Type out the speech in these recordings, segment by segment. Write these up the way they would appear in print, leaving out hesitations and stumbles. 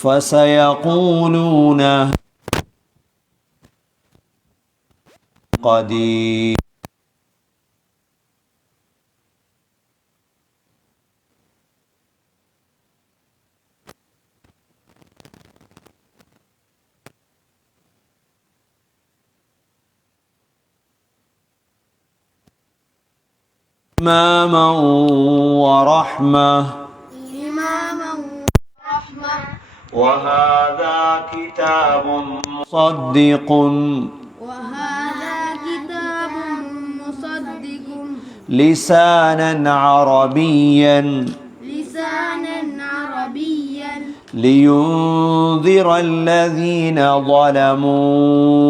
فسيقولون قدير إماما ورحمة وهذا كتاب مصدق لسانا عربيا لينذر الذين ظلموا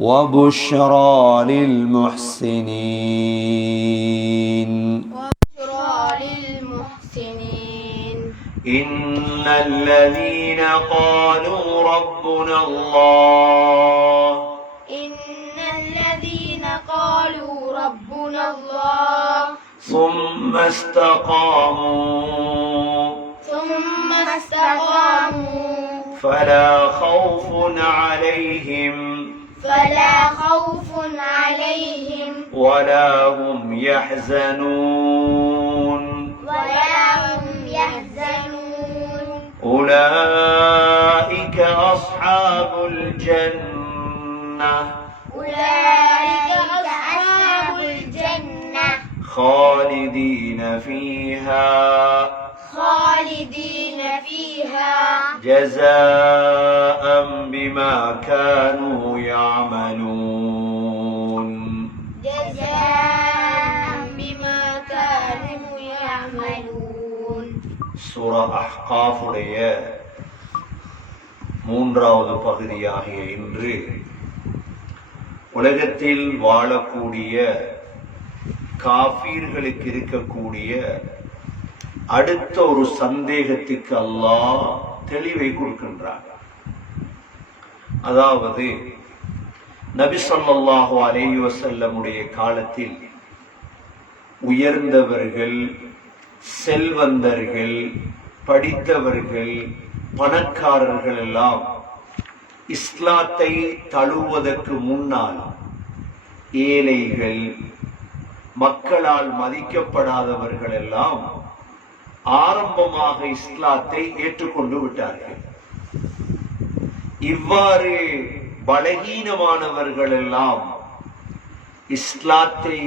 وبشرى للمحسنين إن الذين قالوا ربنا الله ثم استقاموا فلا خوف عليهم ولا هم يحزنون أولئك أصحاب الجنة خالدين فيها جزاء بما كانوا يعملون சூரா அஹ்காஃபுடைய மூன்றாவது பகுதியாகிய இன்று உலகத்தில் வாழக்கூடிய காஃபீர்களுக்கு இருக்கக்கூடிய அடுத்த ஒரு சந்தேகத்துக்கு அல்லாஹ் தெளிவை கொடுக்கின்றார். அதாவது நபி ஸல்லல்லாஹு அலைஹி வஸல்லமுடைய காலத்தில் உயர்ந்தவர்கள், செல்வந்தர்கள், படித்தவர்கள், பணக்காரர்கள் எல்லாம் இஸ்லாத்தை தழுவதற்கு முன்னால் ஏழைகள், மக்களால் மதிக்கப்படாதவர்கள் எல்லாம் ஆரம்பமாக இஸ்லாத்தை ஏற்றுக்கொண்டு விட்டார்கள். இவ்வாறு பலகீனமானவர்கள் எல்லாம் இஸ்லாத்தை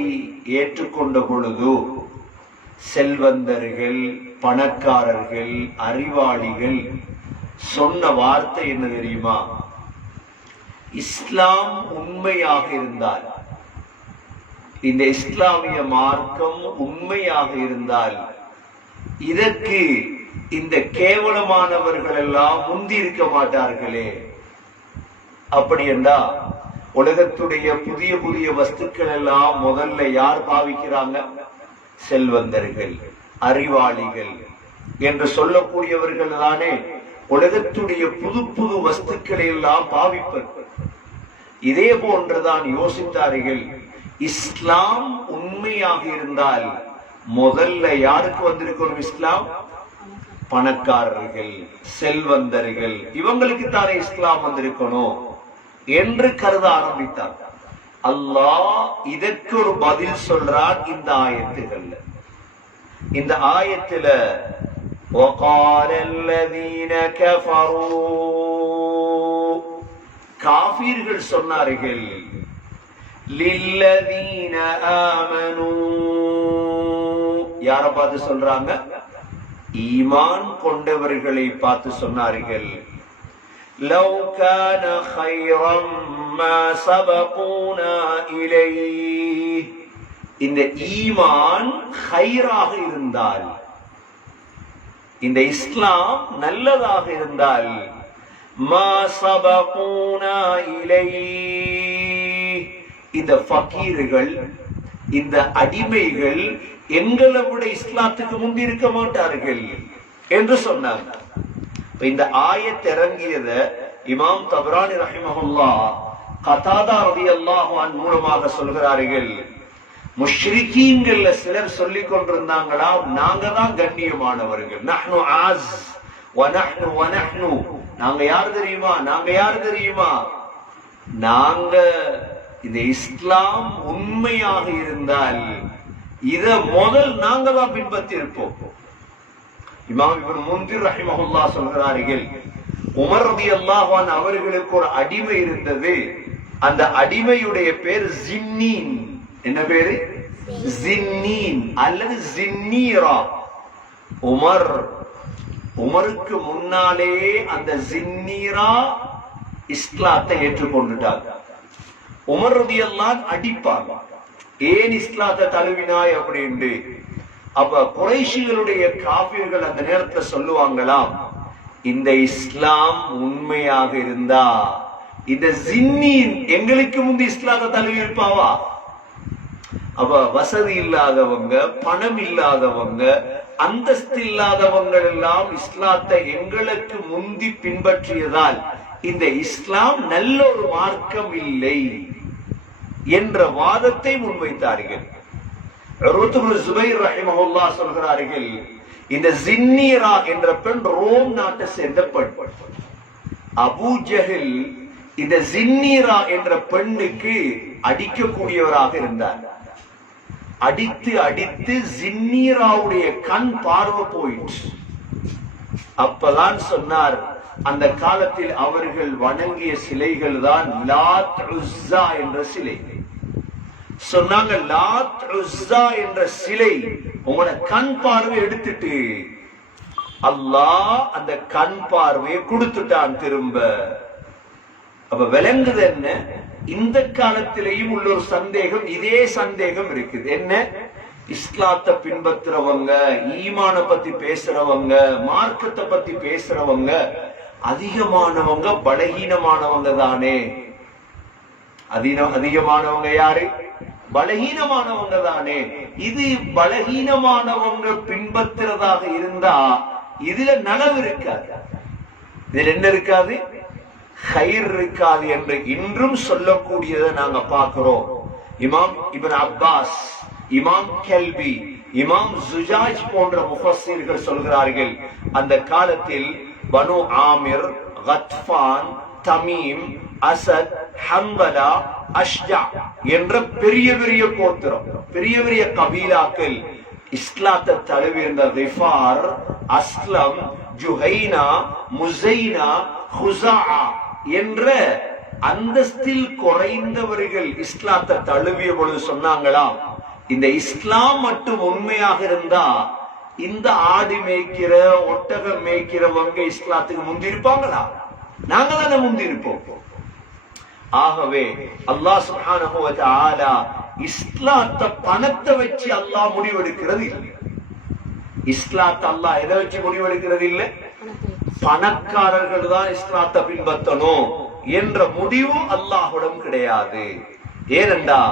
ஏற்றுக்கொண்ட பொழுது செல்வந்தர்கள், பணக்காரர்கள், அறிவாளிகள் சொன்ன வார்த்தை என்ன தெரியுமா? இஸ்லாம் உண்மையாக இருந்தால், இந்த இஸ்லாமிய மார்க்கம் உண்மையாக இருந்தால் இதற்கு இந்த கேவலமானவர்கள் எல்லாம் முந்தி இருக்க மாட்டார்களே. அப்படி என்றா உலகத்துடைய புதிய புதிய வஸ்துக்கள் எல்லாம் முதல்ல யார் பாவிக்கிறாங்க? செல்வந்தர்கள், அறிவாளிகள் என்று சொல்லக்கூடியவர்கள் தானே உலகத்துடைய புது புது வஸ்துக்களை எல்லாம் பாவிப்பர்கள். இதே போன்றுதான் யோசித்தார்கள். இஸ்லாம் உண்மையாக இருந்தால் முதல்ல யாருக்கு வந்திருக்கணும்? இஸ்லாம் பணக்காரர்கள், செல்வந்தர்கள், இவங்களுக்கு தானே இஸ்லாம் வந்திருக்கணும் என்று கருத ஆரம்பித்தார். அல்லாஹ் இதற்கு ஒரு பதில் சொல்றார் இந்த ஆயத்துகள்ல. இந்த ஆயத்துல وَقَالَ الَّذِينَ كَفَرُوا காஃபிர்கள் சொன்னார்கள் لِلَّذِينَ آمَنُوا யார பார்த்து சொல்றாங்க? ஈமான் கொண்டவர்களை பார்த்து சொன்னார்கள் لَوْ كَانَ خَيْرًا مَا سَبَقُونَا إِلَيْهِ இந்த ஈமான் ஹைராக இருந்தால், இந்த இஸ்லாம் நல்லதாக இருந்தால் மா சபகூனா இலைஹி இந்த ஃபகீர்கள், இந்த அடிமைகள் எங்களை விட இஸ்லாத்துக்கு முந்தி இருக்க மாட்டார்கள் என்று சொன்னாங்க. இந்த ஆயத் இறங்கியத இமாம் தபரானி ரஹிமஹுல்லாஹ் கதாதா ரலியல்லாஹு அன்ஹு மூலமாக சொல்கிறார்கள். முஷ்ரிக்கீன்கள்ல சிலர் சொல்லிக் கொண்டிருந்தாங்களா, நாங்க தான் கண்ணியமானவர்கள். நஹ்னு ஆஸ் வ நஹ்னு நாங்க யார் தெரியுமா, நாங்க யார் தெரியுமா, நாங்க இந்த இஸ்லாம் உண்மையாக இருந்தால் இத முதல் நாங்க தான் பின்பற்றி இருப்போம். இமாம் இப்னு முன்திர் ரஹிமஹுல்லாஹ் சொல்கிறார்கள், உமர் ரலியல்லாஹு அன்ஹு அவர்களுக்கு ஒரு அடிமை இருந்தது. அந்த அடிமையுடைய பேர் ஜின்னீன். என்ன பேரு? ஜின்னீன் அல்லது ஜின்னீரா. உமருக்கு முன்னாலே அந்த ஜின்னீரா இஸ்லாத்தை ஏற்றுக்கொண்டுட்டார். உமர் ரலியல்லாஹு அடிப்பார், ஏன் இஸ்லாத்தை தழுவினாய் அப்படின்னு. அப்ப குறைஷிகளுடைய காபிர்கள் அந்த நேரத்துல சொல்லுவாங்களாம், இந்த இஸ்லாம் உண்மையாக இருந்தா இந்த ஜின்னீன் எங்களுக்கு முந்தி இஸ்லாத்தை தழுவி இருப்பாவா? அப்ப வசதி இல்லாதவங்க, பணம் இல்லாதவங்க, அந்தஸ்து இல்லாதவங்க எல்லாம் இஸ்லாத்தை எங்களுக்கு முந்தி பின்பற்றியதால் இந்த இஸ்லாம் நல்ல ஒரு மார்க்கம் இல்லை என்ற வாதத்தை முன்வைத்தார்கள். ஜுபைர் ரஹிமஹுல்லாஹ் சொல்கிறார்கள், இந்த ஜின்னீரா என்ற பெண் ரோம் நாட்டை சேர்ந்த பெண். அபூ ஜஹல் இந்த ஜின்னீரா என்ற பெண்ணுக்கு அடிக்கக்கூடியவராக இருந்தார். அடித்து அடித்து ஜின்னீராவுடைய கண் பார்வை போயிற்று. அப்பதான் சொன்னார், அந்த காலத்தில் அவர்கள் வணங்கிய சிலைகள் தான் லாத் உஸ்ஸா என்ற சிலை. சொன்னாங்க, லாத் உஸ்ஸா என்ற சிலை உங்களோட கண் பார்வை எடுத்துட்டு அல்லாஹ் அந்த கண் பார்வையை கொடுத்துட்டான் திரும்ப. அப்ப விளங்குது என்ன, இந்த காலத்திலேயும் உள்ள ஒரு சந்தேகம், இதே சந்தேகம் இருக்குது. என்ன? இஸ்லாத்தை பின்பற்றுறவங்க, ஈமான பத்தி பேசுறவங்க, மார்க்கத்தை பத்தி பேசுறவங்க அதிகமானவங்க பலகீனமானவங்க தானே. அதிகமானவங்க யாரு? பலகீனமானவங்க தானே. இது பலகீனமானவங்க பின்பற்றுறதாக இருந்தா இதுல நனவு இருக்காது, இதுல என்ன இருக்காது? ஹைர் இருக்காது என்று இன்றும் சொல்லக்கூடியதை நாங்க பார்க்கிறோம். இமாம் இப்னு அப்பாஸ், இமாம் கல்பி, இமாம் ஜுஜாஜ் போன்ற முஃபஸ்ஸிர்கள் சொல்கிறார்கள், அந்த காலத்தில் பனு ஆமிர், கத்ஃபான், தமீம், அசத், ஹம்பலா, அஷ்ஜா என்ற பெரிய பெரிய கோத்திரம், பெரிய பெரிய கபீலாக்கள் இஸ்லாத்தை தழுவி இருந்த ரிஃபார், அஸ்லம், ஜுஹைனா, முஸைனா, ஹுஸாஆ என்ற அந்தஸ்தில் குறைந்தவர்கள் இஸ்லாத்தை தழுவிய பொழுது சொன்னாங்களாம், இந்த இஸ்லாம் மட்டும் உண்மையாக இருந்தா இந்த ஆடு மேய்க்கிற, ஒட்டகம் மேய்க்கிறவங்க இஸ்லாத்துக்கு முந்தி இருப்பாங்களா? நாங்க தானே முந்தி இருப்போம். ஆகவே அல்லாஹ் சுப்ஹானஹு வ தஆலா இஸ்லாத்தை பணத்தை வச்சு அல்லாஹ் முடிவெடுக்கிறது இல்லை. இஸ்லாத்தை அல்லாஹ் எதை வச்சு முடிவெடுக்கிறது இல்லை? பணக்காரர்கள் தான் இஸ்லாத்தை பின்பற்றணும் என்ற முடிவு அல்லாஹ்விடம் கிடையாது. ஏனென்றா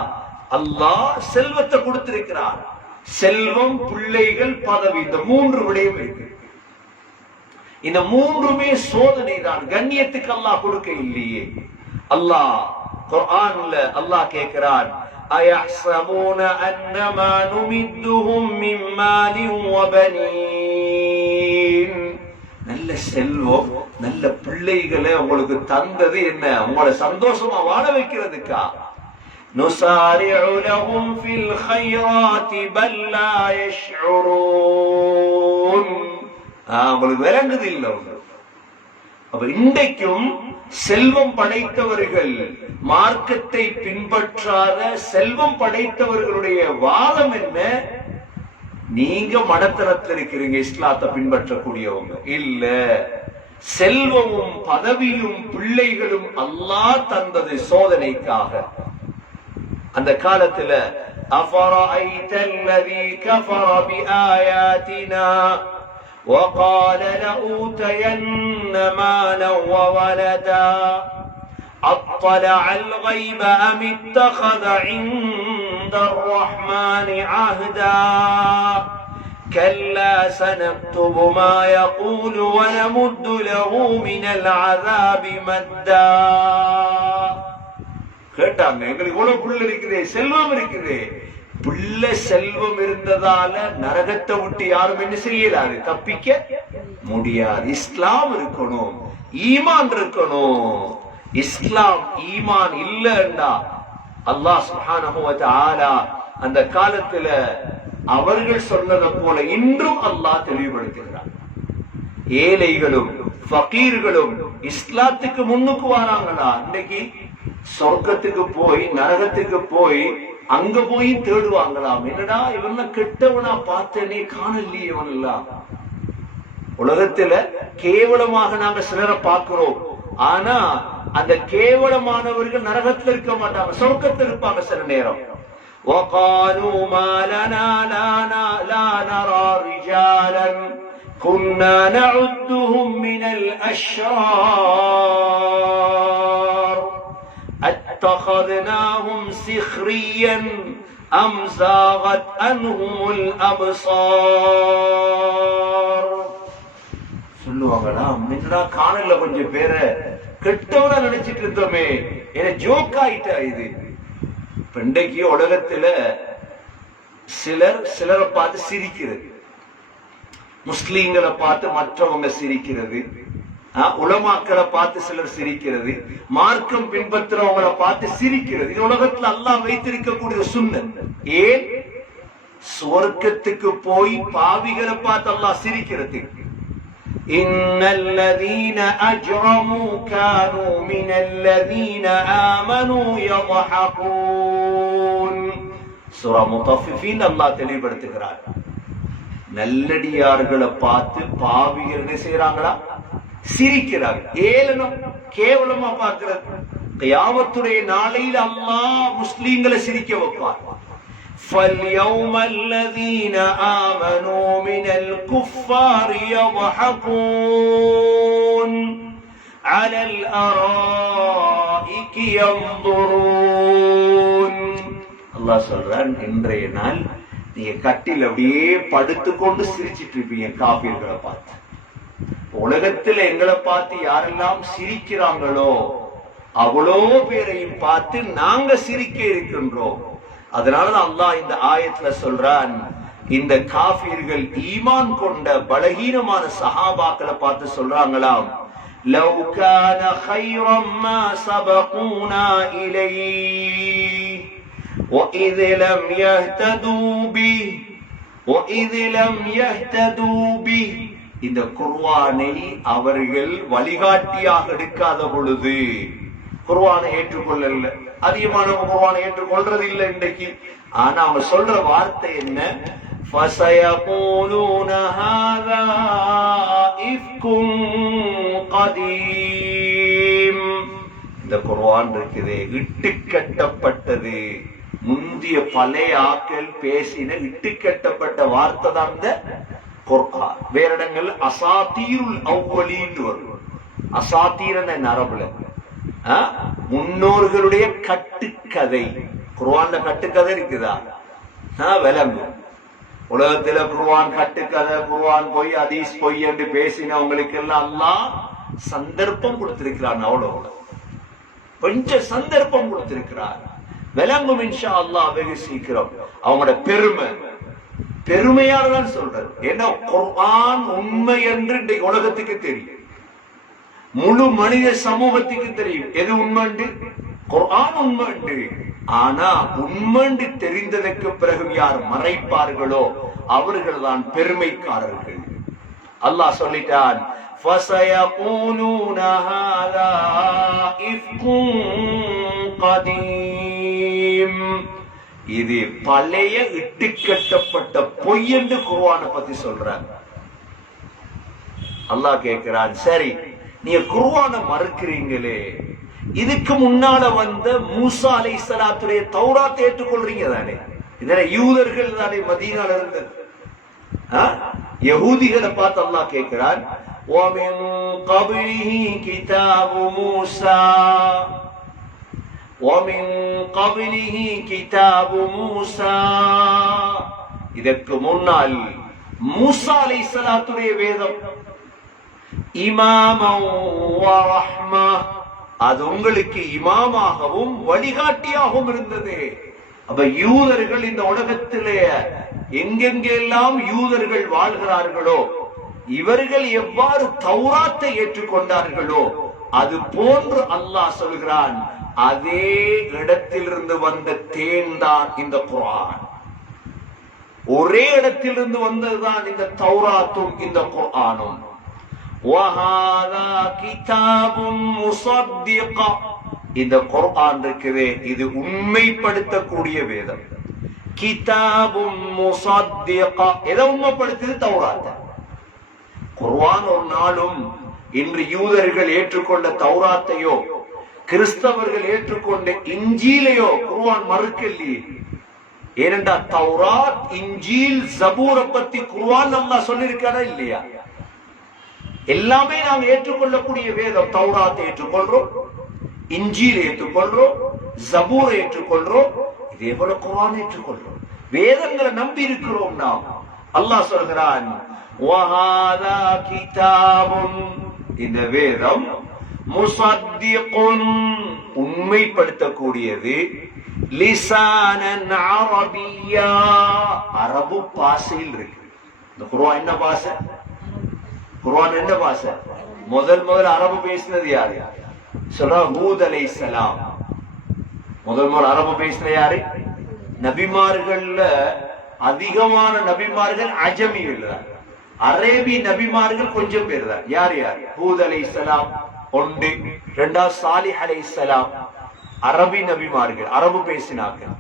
அல்லாஹ் செல்வத்தை கொடுத்திருக்கிறார். செல்வம், பிள்ளைகள், பதவி, இந்த மூன்று விடயம் இருக்கு. இந்த மூன்றுமே சோதனை தான், கண்ணியத்துக்கு அல்லாஹ் கொடுக்க இல்லையே. அல்லாஹ் குர்ஆன்ல அல்லாஹ் கேட்கிறான், அயஹ்ஸபூன அன்னமா நுமித்துஹும் மின் மாலின் வ பனீன். நல்ல செல்வம், நல்ல பிள்ளைகளை உங்களுக்கு தந்தது என்ன? உங்களை சந்தோஷமா வாழ வைக்கிறதுக்கா? நுசாரிஉ லஹும் ஃபில் கைராத்தி பல் லா யஷ்உரூன். உங்களுக்கு விளங்குது இல்ல? அப்ப இன்றைக்கும் செல்வம் படைத்தவர்கள், மார்க்கத்தை பின்பற்றாத செல்வம் படைத்தவர்களுடைய வாதம் என்ன? நீங்க மடத்தனத்தில் இருக்கிறீங்க, இஸ்லாத்தை பின்பற்றக்கூடியவங்க இல்ல. செல்வமும் பதவியும் பிள்ளைகளும் அல்லாஹ் தந்தது சோதனைக்காக. அந்த காலத்துல அஃபரஐத அல்லதி கஃபர பிஆயாத்தினா وقال لأوتين مالا وولدا أطلع الغيب أم اتخذ عند الرحمن عهدا كلا سنكتب ما يقول ونمد له من العذاب مدا. கேட்டாங்க, எங்களுக்கு இவ்வளவு புள்ள இருக்குது, செல்வம் இருக்குது, பிள்ளை செல்வம் இருந்ததால நரகத்தை விட்டு யாரும் என்ன செய்யலாது, தப்பிக்க முடியாது. இஸ்லாம் இருக்கணும், ஈமான் இருக்கணும். இஸ்லாம் ஈமான் இல்லைன்னா அல்லாஹ் சுப்ஹானஹு வ தஆலா அந்த காலத்துல அவர்கள் சொன்னதை போல இன்றும் அல்லாஹ் தெளிவுபடுத்துகிறார். ஏழைகளும் ஃபகீர்களும் இஸ்லாத்துக்கு முன்னுக்கு வராங்களா? இன்னைக்கு சொர்க்கத்துக்கு போய் நரகத்துக்கு போய் அங்க போய் தேடுவாங்களாம். என்னடா இவன் கெட்டவனா பார்த்தனே காணலையே இவன் எல்லாம். உலகத்துல கேவலமாக நாங்க சிலரை பார்க்கிறோம், ஆனா அந்த கேவலமானவர்கள் நரகத்துல இருக்க மாட்டாங்க, சொர்க்கத்தில் இருப்பாங்க சில நேரம். وقالوا ما لنا لا نرى رجالا كنا نعدهم من الأشرار اتخذناهم سخريا أم زاغت عنهم الأبصار. சொல்லுவாங்களா, முன்னடா காணல கொஞ்சம் பேரை கெட்டவனா நினைச்சிட்டு இருந்தோமே, என்ன ஜோக் ஆயிட்டா இது. இன்றைக்கு உலகத்துல சிலரை பார்த்து சிரிக்கிறது, முஸ்லீம்களை பார்த்து மற்றவங்க சிரிக்கிறது, உலமாக்களை பார்த்து சிலர் சிரிக்கிறது, மார்க்கம் பின்பற்றுறவங்களை பார்த்து சிரிக்கிறது. இது உலகத்துல அல்லாஹ் வைத்திருக்கக்கூடிய சுன்னத். ஏன்? சுவர்க்கத்துக்கு போய் பாவிகளை பார்த்து அல்லாஹ் சிரிக்கிறது. இன்னல்லதீன அஜ்ரமூ கானூ மினல்லதீன ஆமனூ யضحكون. சூரா முத்தஃபிஃபீன் அல்லாஹ் தெளிவுபடுத்துகிறார். நல்லடியார்களை பார்த்து பாவிகள் என்ன செய்யறாங்களா? சிரிக்கிறார்கள். ஏளனம் கேவலமா பார்க்கிறது. கியாமத்துடைய நாளையில் அல்லாஹ் முஸ்லிம்களை சிரிக்க வைப்பார். فَالْيَوْمَ الَّذِينَ آمَنُوا مِنَ الْكُفَّارِ يَضْحَكُونَ عَلَى الْأَرَائِكِ يَنظُرُونَ. அல்லாஹ் சொல்றான், இன்றைய நாள் நீங்க கட்டில் அப்படியே படுத்துக்கொண்டு சிரிச்சிட்டு இருப்பீங்க காபீர்களை பார்த்து. உலகத்துல எங்களை பார்த்து யாரெல்லாம் சிரிக்கிறாங்களோ அவ்வளோ பேரையும் பார்த்து நாங்க சிரிக்க இருக்கின்றோம். அதனாலதான் அல்லாஹ் இந்த ஆயத்துல சொல்றான், இந்த காபீர்கள் ஈமான் கொண்ட பலகீனமான சஹாபாக்களை பார்த்து சொல்றாங்களாம், لو كان خيرا ما سبقونا إليه وإذ لم يهتدوا به. இந்த குர்ஆனை அவர்கள் வழிகாட்டியாக எடுக்காத பொழுது, குர்ஆனை ஏற்றுக்கொள்ளல, அதிகமானவங்க குர்ஆனை ஏற்றுக்கொள்றது இல்லை இன்றைக்கு. ஆனா அவங்க சொல்ற வார்த்தை என்ன? فَسَيَقُولُونَ هَذَا إِفْكٌ قَدِيمٌ. இந்த குர்ஆன் இருக்குதே இட்டு கட்டப்பட்டது. முந்திய பழைய ஆக்கள் பேசின இட்டு கட்டப்பட்ட வார்த்தை தான் இந்த குர்ஆன். வேற இடங்கள் அசாத்தீருல் அவ்வலீன் வரும். அசாத்தீரன அரபுல முன்னோர்களுடைய கட்டுக்கதை. குர்ஆன்ல கட்டுக்கதை இருக்குதா? விளங்கும். உலகத்துல குர்ஆன் கட்டுக்கதை, குர்ஆன் பொய், ஹதீஸ் பொய் என்று பேசினவங்களுக்கு எல்லாம் அல்லாஹ் சந்தர்ப்பம் கொடுத்திருக்கிறான். அவ்வளவு கொஞ்சம் சந்தர்ப்பம் கொடுத்திருக்கிறார். விளங்கும் இன்ஷா அல்லாஹ் வெகு சீக்கிரம். அவங்களோட பெருமையானதான் சொல்றது. ஏன்னா குர்ஆன் உண்மை என்று இன்றைக்கு உலகத்துக்கு தெரியும், முழு மனித சமூகத்துக்கு தெரியும் எது உண்மைண்டு. குர்ஆன் உண்மைண்டு. ஆனா உண்மைண்டு தெரிந்ததற்கு பிறகு யார் மறைப்பார்களோ அவர்கள் தான் பெருமைக்காரர்கள். அல்லாஹ் சொல்லிட்டான், فَسَيَقُولُونَ هَذَا إِفْكٌ قَدِيمٌ. இது பழைய இட்டுக்கட்டப்பட்ட பொய் என்று குர்ஆனை பத்தி சொல்றாங்க. அல்லாஹ் கேட்கிறான், சரி நீங்க குர்ஆனை மறுக்கிறீங்களே, இதுக்கு முன்னால வந்த மூசா அலைஹிஸ்ஸலாத்துடைய தௌராத்தை ஏற்றுக்கொள்றீங்க தானே? இதனை யூதர்கள் தானே மதீனால இருந்தது. யஹூதிகளை பார்த்து அல்லாஹ் கேட்கிறான், وَمِن قَبْلِهِ كِتَابُ مُوسَى وَمِن قَبْلِهِ كِتَابُ مُوسَى. இதற்கு முன்னால் மூசா அலைஹிஸ்ஸலாத்துடைய வேதம் இமாமன் வ ரஹ்மா, அது உங்களுக்கு இமாமாகவும் வழிகாட்டியாகவும் இருந்தது. அப்ப யூதர்கள் இந்த உலகத்திலே எங்கெங்கெல்லாம் யூதர்கள் வாழ்கிறார்களோ, இவர்கள் எவ்வாறு தௌராத்தை ஏற்றுக்கொண்டார்களோ அது போன்று அல்லாஹ் சொல்கிறான், அதே இடத்திலிருந்து வந்த தேன் தான் இந்த குர்ஆன். ஒரே இடத்திலிருந்து வந்ததுதான் இந்த தௌராத்தும் இந்த குர்ஆனும். வஹாதா கிதாபும் முஸத்திக, இந்த குர்ஆன் இருக்குதே இது உண்மைப்படுத்தக்கூடிய வேதம். கிதாபும் முஸத்திக, எதை உண்மைப்படுத்துது? தௌராத். குர்ஆன் ஒரு நாளும் இன்று யூதர்கள் ஏற்றுக்கொண்ட தௌராத்தையோ கிறிஸ்தவர்கள் ஏற்றுக்கொண்ட இஞ்சிலையோ குர்ஆன் மறுக்கலையே. ஏனென்றால் தௌராத், இஞ்சில், ஜபூரை பத்தி குர்ஆன் அல்லாஹ் சொல்லியிருக்காரா இல்லையா? எல்லாமே நாம் ஏற்றுக்கொள்ளக்கூடிய வேதம். தௌராத்தை ஏற்றுக்கொள்றோம், இஞ்சில் ஏற்றுக்கொள்றோம், ஜபூரை ஏற்றுக்கொள்றோம், இதே போல குர்ஆன் ஏற்றுக்கொள்றோம். வேதங்களை நம்பி இருக்கிறோம் நாம். அல்லாஹ் சொல்கிறான், வஹாதா கிதாபுன், இந்த வேதம் முஸத்திகுன், உண்மைப்படுத்தக்கூடியது, லிசானன் அரபிய்யா, அரபு பாஷையில் இருக்கு. இந்த குர்ஆன் என்ன பாஷை? குர்ஆன் என்ன பாஷை? முதல் அரபு பேசினது யாரு? சொல்றா ஹூத் அலைஹிஸ்ஸலாம். முதல் அரபு பேசின யாரு? நபிமார்கள்ல அதிகமான நபிமார்கள் அஜமிகள் தான். அரேபி நபிமார்கள் கொஞ்சம் பேர் தான். யார் யார்? ஹூத் அலைஹிஸ்ஸலாம் ஒன்று, இரண்டாவது சாலிஹ் அலைஹிஸ்ஸலாம். அரபி நபிமார்கள், அரபு பேசினார்கள்.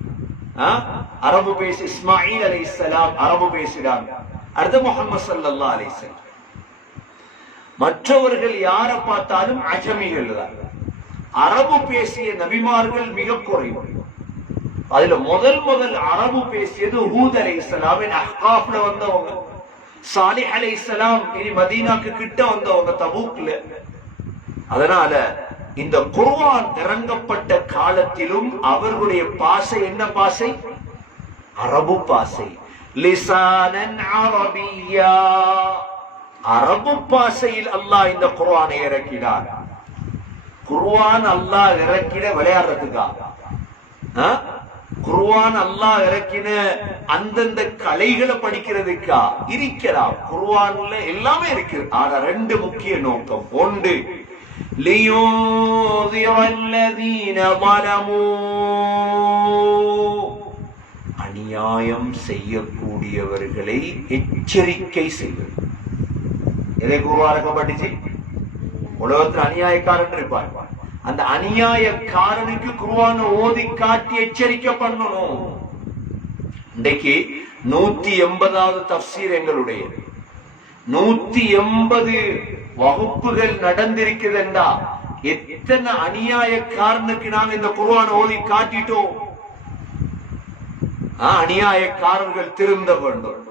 அரபு பேசி இஸ்மாயில் அலைஹிஸ்ஸலாம் அரபு பேசினாங்க. அடுத்து முஹம்மது ஸல்லல்லாஹு அலைஹி வஸல்லம். மற்றவர்கள் யாரை பார்த்தாலும் அஜமிகள் தான். அரபு பேசிய நபிமார்கள் மிக குறைவு. அதுல முதல் அரபு பேசியது ஹூத் அலைஹிஸ்ஸலாமின் அஹ்காஃப்ல வந்தவங்க. சாலிஹ் அலைஹிஸ்ஸலாம் இனி மதீனாக்கு கிட்ட வந்தவங்க, தபூக்ல. அதனால இந்த குர்ஆன் இறங்கப்பட்ட காலத்திலும் அவர்களுடைய பாஷை என்ன பாஷை? அரபு பாஷை. லிசானன் அரபிய்யா, அரபு பாஷையில் அல்லாஹ் இந்த குர்ஆனை இறக்கினார். குர்ஆன் அல்லாஹ் இறக்கின விளையாடுறதுக்கா? குர்ஆன் அல்லாஹ் இறக்கின அந்தந்த கலைகளை படிக்கிறதுக்கா? இருக்கலாம், குர்ஆன்ல எல்லாமே இருக்கு. ஆனா ரெண்டு முக்கிய நோக்கம். ஒன்று, லியூன்ஸிர அல்லதீன ஸலமூ, அநியாயம் செய்யக்கூடியவர்களை எச்சரிக்கை செய்வது. எதை குர்ஆனுக்கு படிச்சு? உலகத்தில் அநியாயக்காரன் இருப்பார். அந்த அநியாயக்காரனுக்கு குர்ஆனை ஓதி காட்டி எச்சரிக்கை பண்ணணும். இன்றைக்கு 180வது தஃப்சீர் எங்களுடைய 180 வகுப்புகள் நடந்திருக்குதுண்டா, எத்தனை அநியாயக்காரனுக்கு நாங்க இந்த குர்ஆனை ஓதி காட்டிட்டோம். அநியாயக்காரர்கள் திருந்த வேண்டும்,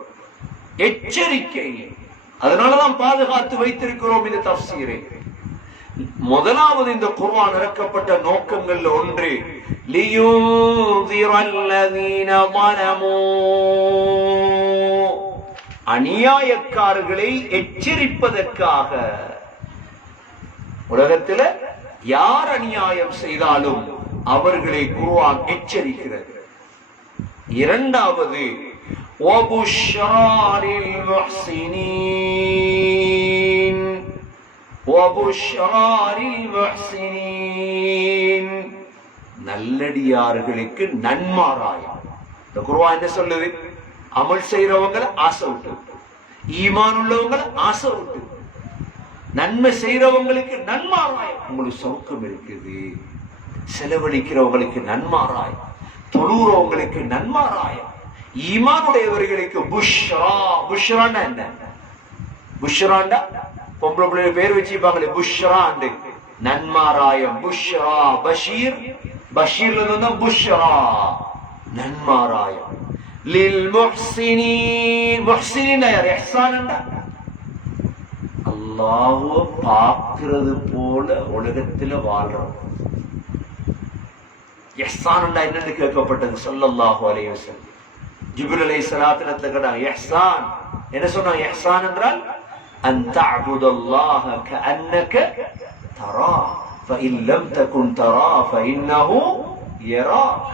எச்சரிக்கை. அதனாலதான் பாதுகாத்து வைத்திருக்கிறோம் இந்த தஃப்சீரை. முதலாவது இந்த குர்ஆன் இறக்கப்பட்ட நோக்கங்கள்ல ஒன்று, லியூன்ஸிர அல்லதீன ஸலமூ, அநியாயக்காரர்களை எச்சரிப்பதற்காக. உலகத்துல யார் அநியாயம் செய்தாலும் அவர்களை குர்ஆன் எச்சரிக்கிறது. இரண்டாவது, வபுஷ்ராலில் முஹ்ஸினீன், வபுஷ்ராலில் முஹ்ஸினீன், நல்லடியார்களுக்கு நன்மாராயம். இந்த குர்ஆன் என்ன சொல்லுது? அமல் செய்யறவங்களை ஆசை விட்டு, ஈமான் உள்ளவங்களை ஆசை விட்டு, நன்மை செய்யறவங்களுக்கு நன்மாராயம். உங்களுக்கு சொர்க்கம் இருக்குது. செலவழிக்கிறவங்களுக்கு நன்மாராயம், தொழுறவங்களுக்கு நன்மாராயம், ஈமானுடையவர்களுக்கு புஷ்ரா. புஷ்ராண்டா என்ன? புஷ்ராண்டா பொம்பளை பிள்ளை பேர் வச்சுப்பாங்களே, புஷ்ராண்டு நன்மாராயம். புஷ்ரா பஷீர், பஷீர்ல இருந்து புஷ்ரா நன்மாராயம். லில் முஹ்ஸினீன், முஹ்ஸினீன் யார்? இஹ்சான்டா அல்லாஹ்வை பார்க்கிறது போல உலகத்துல வாழ்றோம். இஹ்சான்டா என்னன்னு கேட்கப்பட்டது ஸல்லல்லாஹு அலைஹி வஸல்லம். ஜிப்ரீல் அலைஹிஸ்ஸலாத்துல கேட்டாங்க இஹ்சான் என்ன சொன்னாங்க? இஹ்சான் என்றால் அன் தஅபுதல்லாஹ கஅன்னக தரா ஃபஇன் லம் தகுன் தரா ஃபஇன்னஹு யராக்.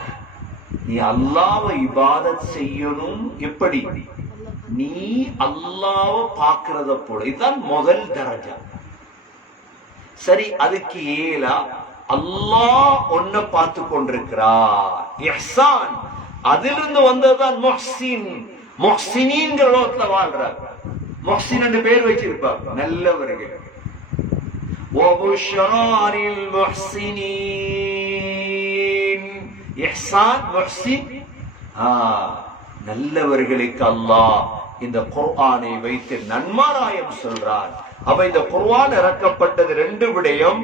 நீ அல்லாஹ்வை இபாதத் செய்யணும். எப்படி? நீ அல்லாஹ்வை பார்க்கிறத போல. இதுதான் முதல் தரஜா. சரி, அதுக்கு ஏலா அல்லாஹ் ஒன்ன பார்த்து கொண்டிருக்கிறார். இஹ்சான் அதிலிருந்து வந்ததுதான் முஹ்சின். முஹ்சினீன்கிற லோகத்துல வாழ்றார். முஹ்சின் என்று பேர் வச்சிருப்பார், நல்லவர்கள். وَبُشْرَى لِلْمُحْسِنِينَ. இஹ்சான், முஹ்சின், நல்லவர்களுக்கு அல்லாஹ் இந்த குர்ஆனை வைத்து நன்மாராயம் சொல்றார். அப்ப இந்த குர்ஆன் இறக்கப்பட்டது ரெண்டு விடயம்.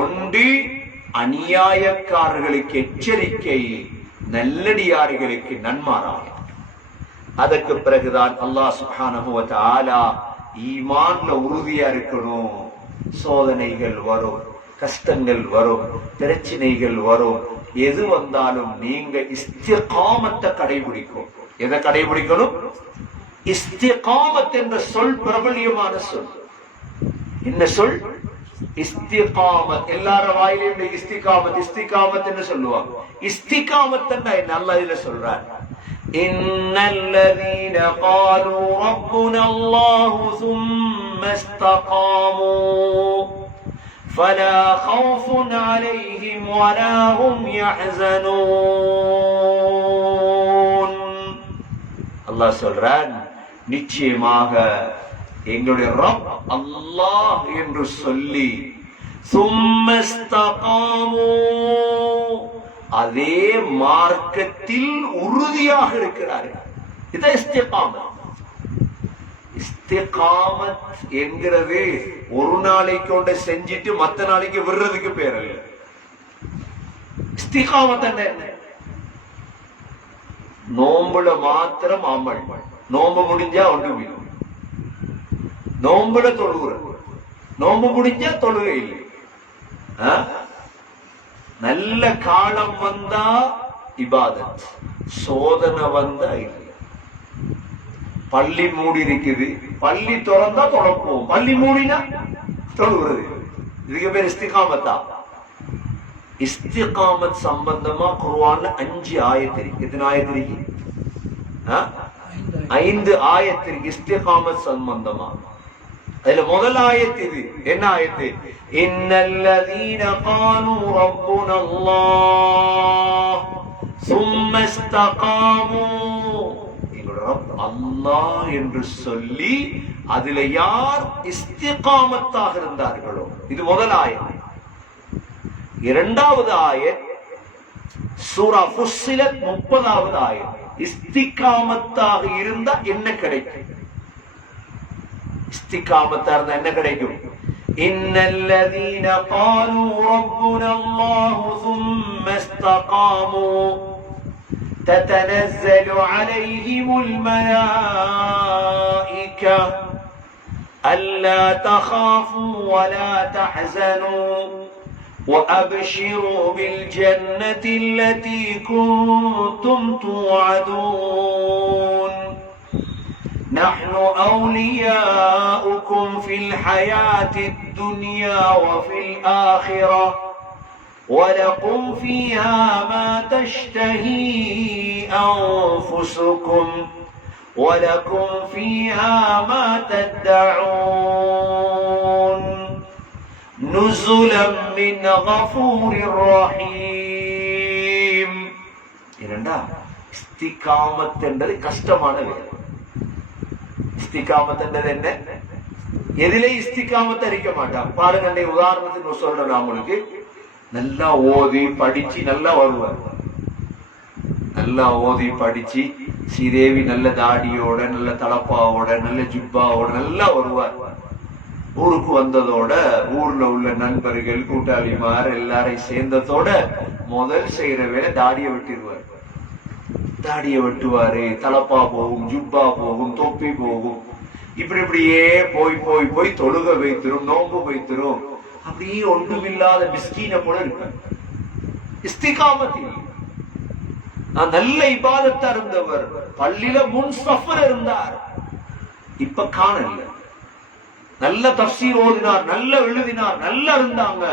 ஒன்று, அநியாயக்காரர்களுக்கு எச்சரிக்கை, நல்லடியார்களுக்கு நன்மாராயம். அதற்கு பிறகுதான் அல்லாஹ் சுப்ஹானஹு வ தஆலா ஈமான்ல உறுதியா இருக்கணும். சோதனைகள் வரும், கஷ்டங்கள் வரும், பிரச்சனைகள் வரும். எது வந்தாலும் நீங்க இஸ்திகாமத்தை கடைபிடிக்கும். எதை கடைபிடிக்கணும்? இஸ்திகாமத் என்ற சொல் பிரபல்யமான சொல். என்ன சொல்? இஸ்திகாமத். எல்லார வாயிலையும் இஸ்திகாமத் இஸ்திகாமத் என்று சொல்லுவாங்க. இஸ்திகாமத் என்ன? அல்லாஹ் இதுல சொல்றார், இன்னல்லதீன காலூ ரப்புனா அல்லாஹு ஸும்ம இஸ்தகாமூ ஃபலா கௌஃபுன் அலைஹிம் வலா ஹும் யஹ்ஸனூன். அல்லாஹ் சொல்றான், நிச்சயமாக எங்களுடைய ரப் அல்லாஹ் என்று சொல்லி ஸும்ம இஸ்தகாமூ, அதே மார்க்கத்தில் உறுதியாக இருக்கிறார்கள். இதான் இஸ்திகாமத். இஸ்திகாமத் என்கிறது ஒரு நாளைக்கு கொண்டு செஞ்சிட்டு மத்த நாளைக்கு விடுறதுக்கு பேர் அல்ல. இஸ்திகாமத் என்ன? நோம்புல மாத்திரம் அமல். நோம்பு முடிஞ்சா ஒன்றும் இல்லை. நோம்புல தொழுகிற, நோம்பு முடிஞ்சா தொழுகை இல்லை. நல்ல காலம் வந்தா இபாதத், சோதனை வந்தா இல்லை. பள்ளி மூடி இருக்குது, பள்ளி திறந்தா தொலைப்போம், பள்ளி மூடினா தொழுகிறது. இதுக்கு பேர் இஸ்திகாமத்தா? இஸ்திகாமத் சம்பந்தமா குர்ஆன்ல 5 ஆயத்து இருக்கு. எத்தனை ஆயத்து இருக்கு? 5 ஆயத்து இருக்கு இஸ்திகாமத் சம்பந்தமா. அதுல முதல் ஆயத்து இது. என்ன ஆயத்து? இன்னல்லதீன காலூ ரப்புனா அல்லாஹ் ஸும்ம இஸ்தகாமூ. எங்களுடைய ரப் அல்லாஹ் என்று சொல்லி அதுல யார் இஸ்திகாமத்தாக இருந்தார்களோ, இது முதல் ஆயத்து. இரண்டாவது ஆயத் சூரா ஃபுஸ்ஸிலத் 30வது ஆயத். இஸ்திகாமத்தாக இருந்தா என்ன கிடைக்கும்? இஸ்திகாமத்தா இருந்தா என்ன கிடைக்கும்? இன்னல்லதீன காலூ ரப்புனா அல்லாஹு ஸும்ம இஸ்தகாமூ ததனஸ்ஸலு அலைஹிமுல் மலாயிகா அல்லா தகாஃபூ வலா தஹ்ஸனூ وأبشروا بالجنة التي كنتم توعدون نحن أولياؤكم في الحياة الدنيا وفي الآخرة ولكم فيها ما تشتهي أنفسكم ولكم فيها ما تدعون نزلا من غفور رحيم. இரண்டா இஸ்திகாமத் என்பது கஷ்டமான வேலை. இஸ்திகாமத் என்பது என்ன? எதிலே இஸ்திகாமத் அறிக்க மாட்டான். பாருங்க, உதாரணத்துக்கு சொல்றேன். உங்களுக்கு நல்லா ஓதி படிச்சு நல்லா வருவார். நல்லா ஓதி படிச்சு ஸ்ரீதேவி நல்ல தாடியோட, நல்ல தலப்பாவோட, நல்ல ஜுப்பாவோட நல்லா வருவார். ஊருக்கு வந்ததோட ஊர்ல உள்ள நண்பர்கள் கூட்டாளிமார் எல்லாரையும் சேர்ந்ததோட முதல் செய்யற வேலை தாடியை வெட்டிடுவார். தாடியை வெட்டுவாரு, தலப்பா போகும், ஜுப்பா போகும், தொப்பி போகும். இப்படியே போய் போய் போய் தொழுக வைத்திரும், நோம்பு வைத்திரும். அப்படியே ஒன்றுமில்லாத மிஸ்கீன போல இருப்பார். இஸ்திகாமத்தில் நல்ல இபாதத்தா இருந்தவர். பள்ளியில முன் சஃபர் இருந்தார், இப்ப காணல. நல்ல தஃசீர் ஓதினார், நல்ல எழுதினார், நல்லா இருந்தாங்க.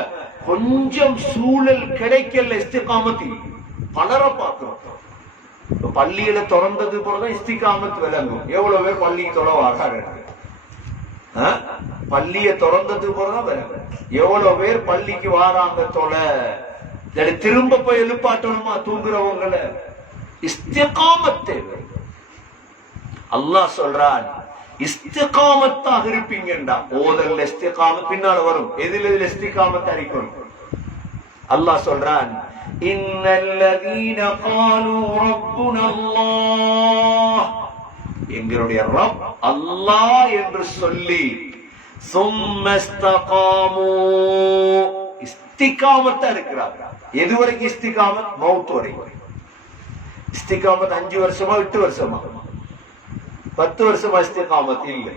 கொஞ்சம் சூழல் கிடைக்கல இஸ்திகாமத்தில். பலரை பார்க்கிறோம். பள்ளியில திறந்தது போலதான் இஸ்திகாமத் விளங்கும். எவ்வளவு பேர் பள்ளிக்கு தொலை வராங்க? பள்ளிய திறந்தது போலதான் விளங்கும். எவ்வளவு பேர் பள்ளிக்கு வாராங்க தொலை? திரும்ப போய் எழுப்பாட்டணுமா தூங்குறவங்களை? இஸ்திகாமத் தேவை. அல்லாஹ் சொல்றான், இஸ்திகாமத்தாக இருப்பீங்கடா. ஓதல்ல இஸ்திகாமத் பின்னால வரும். எதில் இஸ்திகாமத் அறிக்கணும்? அல்லாஹ் சொல்றான், இன்னல்லதீன காலூ ரப்புனா அல்லாஹ், எங்களுடைய ரப் அல்லாஹ் என்று சொல்லி, சும்ம இஸ்தகாமூ, இஸ்திகாமத்தா இருக்கிறார். எது வரைக்கும் இஸ்திகாமத்? மௌத் வரைக்கும். இஸ்திகாமத் 5 வருஷமா 8 வருஷமா 10 வருஷமா இஸ்திகாமத் இல்லை.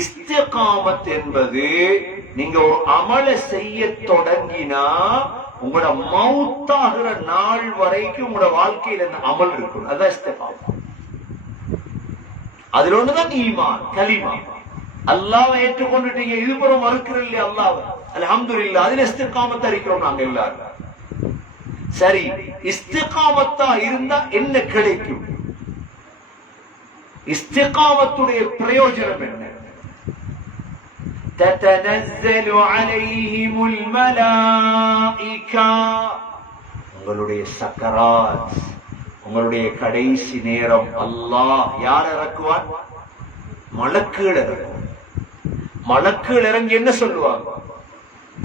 இஸ்திகாமத் என்பது நீங்க ஒரு அமலை செய்ய தொடங்கினா உங்களோட மௌத்தாகிற நாள் வரைக்கும் உங்களோட வாழ்க்கையில அமல் இருக்கும். அதான் இஸ்திகாமத். அதுல ஒண்ணுதான் ஈமான், கலிமா. அல்லாஹ்வை ஏற்றுக்கொண்டுட்டீங்க, இது போல மறுக்கிறோம் இல்லையா அல்லாஹ்? அல்ஹம்துலில்லாஹ். அதுல இஸ்திகாமத் அறிக்கிறோம் நாங்க எல்லாரும். சரி, இஸ்திகாமத்தா இருந்தா என்ன கிடைக்கும்? இஸ்திகாமத்துடைய பிரயோஜனம் என்ன? ததனஸ்ஸலு அலைஹிமுல் மலாயிகா, உங்களுடைய சக்கராத், உங்களுடைய கடைசி நேரம் அல்லாஹ் யார் இறக்குவான்? மலக்குகள் இறக்குவான். மலக்குகள் இறங்கி என்ன சொல்லுவாங்க?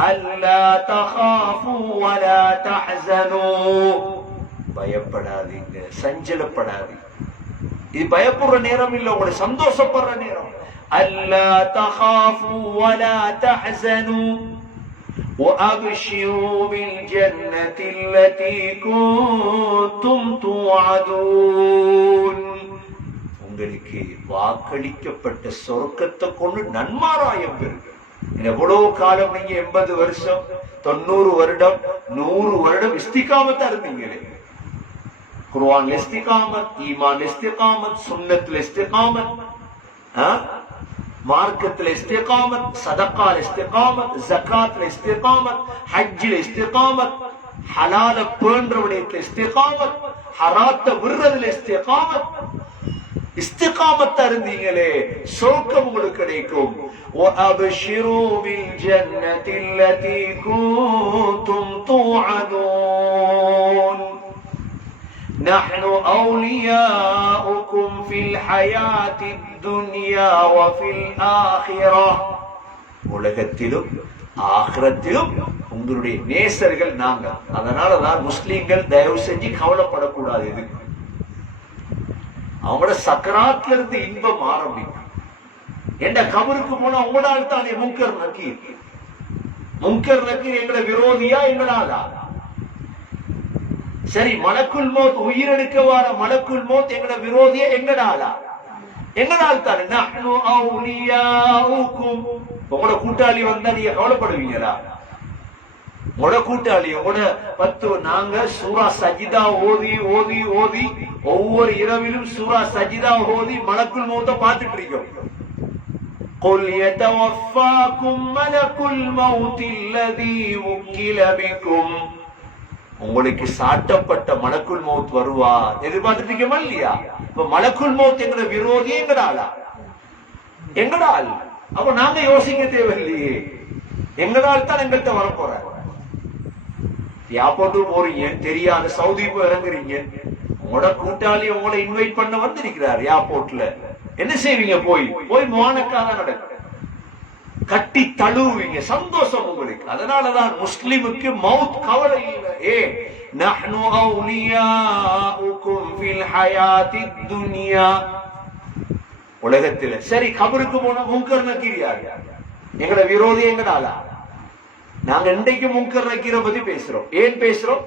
அல்லா தகாஃபு வலா தஹ்ஸனு, பயப்படாதீங்க, சஞ்சலப்படாதீங்க. இது பயப்படுற நேரம் இல்ல, உங்களை சந்தோஷப்படுற நேரம். அல்லா தகாஃபு வலா தஹ்ஸனு وأبشروا بالجنة التي كنتم توعدون, உங்களுக்கு வாக்களிக்கப்பட்ட சொர்க்கத்தை கொண்டு நன்மாராயம் பெறுங்க. எவ்வளவு காலம் நீங்க 80 வருஷம் 90 வருடம் 100 வருடம் இஸ்திகாமத்தா இருந்தீங்களே. குர்ஆன்ல இஸ்திகாமத், ஈமான்ல இஸ்திகாமத், சுன்னத்துல இஸ்திகாமத், மார்க்கத்துல இஸ்திகாமத், சதகால இஸ்திகாமத், ஜகாத்ல இஸ்திகாமத், ஹஜ்ஜில இஸ்திகாமத், ஹலால பேண்ற விடயத்துல இஸ்திகாமத், ஹராத்த விடுறதுல இஸ்திகாமத். இஸ்திகாமத்தா இருந்தீங்களே, சொர்க்கம் உங்களுக்கு கிடைக்கும். وَأَبْشِرُوا بِالْجَنَّةِ الَّتِي كُنتُمْ تُوعَدُونَ نحن أولياؤكم في الحياة الدنيا وفي الآخرة, உலகத்திலும் ஆகிரத்திலும் உங்களுடைய நேசர்கள் நாங்க. அதனாலதான் முஸ்லிம்கள் தயவு செஞ்சு கவலைப்படக்கூடாது. எதுக்கு? அவங்களோட சக்கராத்துல இருந்து இன்பம் ஆரம்பிக்கும். என்ற கபருக்கு போனா உங்களால் தானே முன்கர் நக்கீர். முன்கர் நக்கீர் எங்களை விரோதியா எங்களாலா? சரி, மலக்குல் மௌத், உயிரெடுக்க வார மலக்குல் மௌத் எங்கட விரோதியா எங்கடாலா? எங்கடால் தானே. நஹ்னு அவுலியாஉக்கும், உங்களோட கூட்டாளி வந்தா நீங்க கவலைப்படுவீங்களா? உங்களோட கூட்டாளி உங்களோட 10 நாங்க சூரா சஜிதா ஓதி ஓதி ஓதி ஒவ்வொரு இரவிலும் சூரா சஜிதா ஓதி மலக்குல் மௌத்த பார்த்துட்டு இருக்கோம். قُلْ يَتَوَفَّاكُمْ مَلَكُ الْمَوْتِ الَّذِي وُكِّلَ بِكُمْ, உங்களுக்கு சாட்டப்பட்ட மலக்குல் மௌத் வருவார். எதிர்பார்த்துட்டு இருக்கோமா இல்லையா? இப்ப மலக்குல் மௌத் எங்கட விரோதி எங்கடாலா? எங்கடால். அப்ப நாங்க யோசிக்க தேவையில்லையே, எங்கடால் தான் எங்கள்கிட்ட வரப்போற. ஏர்போர்ட்டு போறீங்க, தெரியாத சவுதி போய் இறங்குறீங்க, உங்களோட கூட்டாளி உங்களை இன்வைட் பண்ண வந்திருக்கிறார் ஏர்போர்ட்ல. என்ன செய்வீங்க? போய் போய் மானக்காக நடக்கும், கட்டி தழுவுவீங்க, சந்தோஷம் உங்களுக்கு. அதனாலதான் முஸ்லிமுக்கு மவுத் கவலை இல்லை. நஹ்னு அவுலியாஉக்கும் ஃபில் ஹயாத்தித் துன்யா, உலகத்துல. சரி, கபருக்கு போனா முன்கர் நக்கீர் யார்? எங்கட விரோதி எங்கடாலா? நாங்க இன்றைக்கு முன்கர் நக்கீரை பத்தி பேசுறோம். ஏன் பேசுறோம்?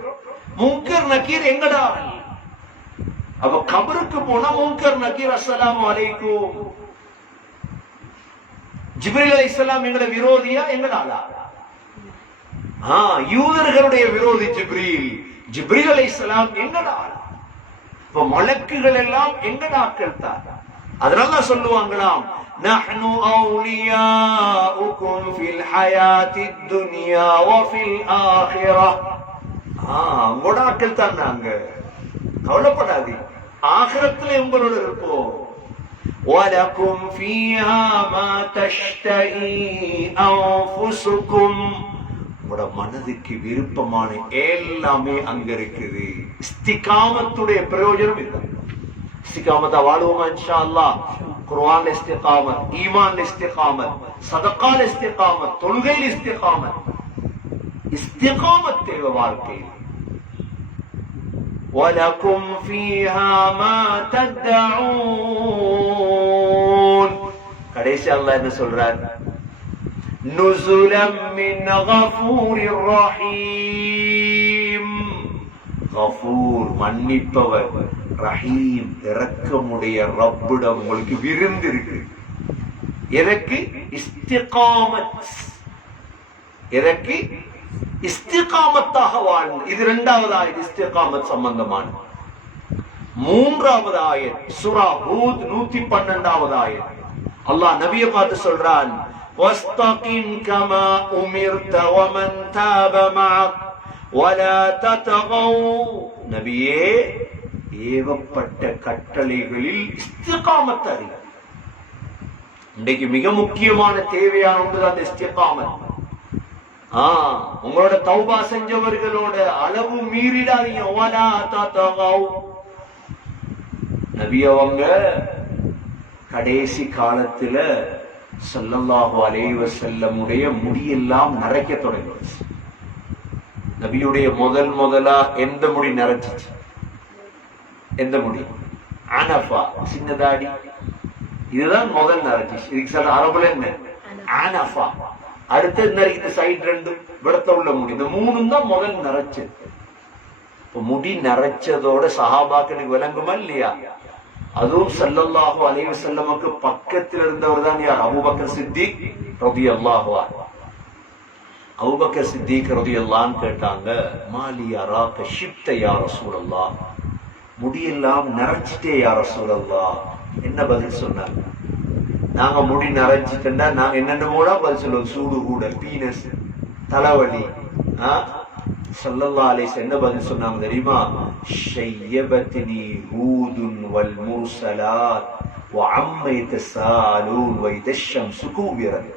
முன்கர் நக்கீர் எங்கடா? அப்ப கபருக்கு போனா முன்கர் நக்கீர் அஸ்ஸலாமு அலைக்கும். ஜிப்ரீல் அலைஹிஸ்ஸலாம் எங்கட விரோதியா எங்கடாலா? யூதர்களுடைய விரோதி ஜிப்ரீல். ஜிப்ரீல் அலைஹிஸ்ஸலாம் எங்கடாலா? இப்ப மலக்குகள் எல்லாம் எங்கடாக்கள் தான். அதனால சொல்லுவாங்களாம், நஹ்னு அவுலியாஉக்கும் ஃபில் ஹயாத்தித் துன்யா வ ஃபில் ஆখিরাহ. உங்கடாக்கள் தான் நாங்க, கவலைப்படாதீங்க. ஆகிரத்திலே உங்களோட இருப்போம். وَلَكُمْ فِيهَا مَا تَشْتَهِي أَنفُسُكُمْ. உங்களோட மனதுக்கு விருப்பமான எல்லாமே அங்க இருக்குது. இஸ்திகாமத்துடைய பிரயோஜனம் இதுதான். இஸ்திகாமத்தா வாழுவோமா இன்ஷா அல்லாஹ்? குர்ஆன்ல இஸ்திகாமத், ஈமான்ல இஸ்திகாமத், சதகால இஸ்திகாமத், தொழுகையில் இஸ்திகாமத். இஸ்திகாமத் தேவை வாழ்க்கையில். وَلَكُمْ فِيهَا مَا تَدَّعُونَ. கடைசி அல்லாஹ் என்ன சொல்றார்? نُزُلًا مِّنْ غَفُورٍ رَّحِيمٍ. கஃபூர் மன்னிப்பவர், ரஹீம் இரக்கமுடைய ரப்பிடம் உங்களுக்கு விருந்து இருக்கு. எதற்கு? இஸ்திகாமத். எதற்கு? இஸ்திகாமத்தாக வாழ்ந்து. இது இரண்டாவது ஆயத் இஸ்திகாமத் சம்பந்தமான. மூன்றாவது ஆயத் சூரா ஹூத் 112வது ஆயத். அல்லாஹ் நபியை பார்த்து சொல்றான், வஸ்தகிம் கமா உமிர்த வமன் தாப மஅக் வலா ததகௌ. நபியே, ஏவப்பட்ட கட்டளைகளில் இஸ்திகாமத் அறி. இன்றைக்கு மிக முக்கியமான தேவையான ஒன்றுதான் இஸ்திகாமத். உங்களோட தௌபா செஞ்சவர்களோட அளவு மீறிடாதீங்க. வலா ததகௌ. நபி அவங்க கடைசி காலத்துல ஸல்லல்லாஹு அலைஹி வஸல்லம் உடைய முடியெல்லாம் நரைக்க தொடங்கிடுச்சு. நபியுடைய முதலா எந்த முடி நரைச்சிச்சு? எந்த முடி? அனஃபா, சின்னதாடி. இதுதான் முதல் நரைச்சிச்சு. இதுக்கு சொல்ற அரபுல என்ன? அனஃபா. அடுத்தது நரைக்குது சைடு ரெண்டு விடத்த உள்ள முடி. இந்த மூணும் தான் முதல் நரைச்சது. இப்ப முடி நரைச்சதோட சஹாபாக்களுக்கு விளங்குமா இல்லையா? அதுவும் ஸல்லல்லாஹு அலைஹி வஸல்லமுக்கு பக்கத்தில் இருந்தவர் தான் யார்? அபூபக்கர் சித்திக் ரலியல்லாஹு அன்ஹு. அபூபக்கர் சித்திக் ரலியல்லாஹு அன்ஹு கேட்டாங்க, மாலி அராக ஷிப்த யா ரசூலல்லாஹ், முடியெல்லாம் நரைச்சிட்டே யா ரசூலல்லாஹ். என்ன பதில் சொன்னாங்க? நாங்க முடி நரைச்சிட்டா நாங்க என்னென்னமோட பதில் சொல்லுவோம். சூடு கூட, பீனஸ், தலைவலி. ஸல்லல்லாஹு அலைஹி வஸல்லம் என்ன பதில் சொன்னாங்க தெரியுமா? ஷய்யபத்னி ஹூதுன் வல் முர்ஸலாத் வ அம்மா யதஸாலூன் வ இதஷம்ஸு குவிரத்.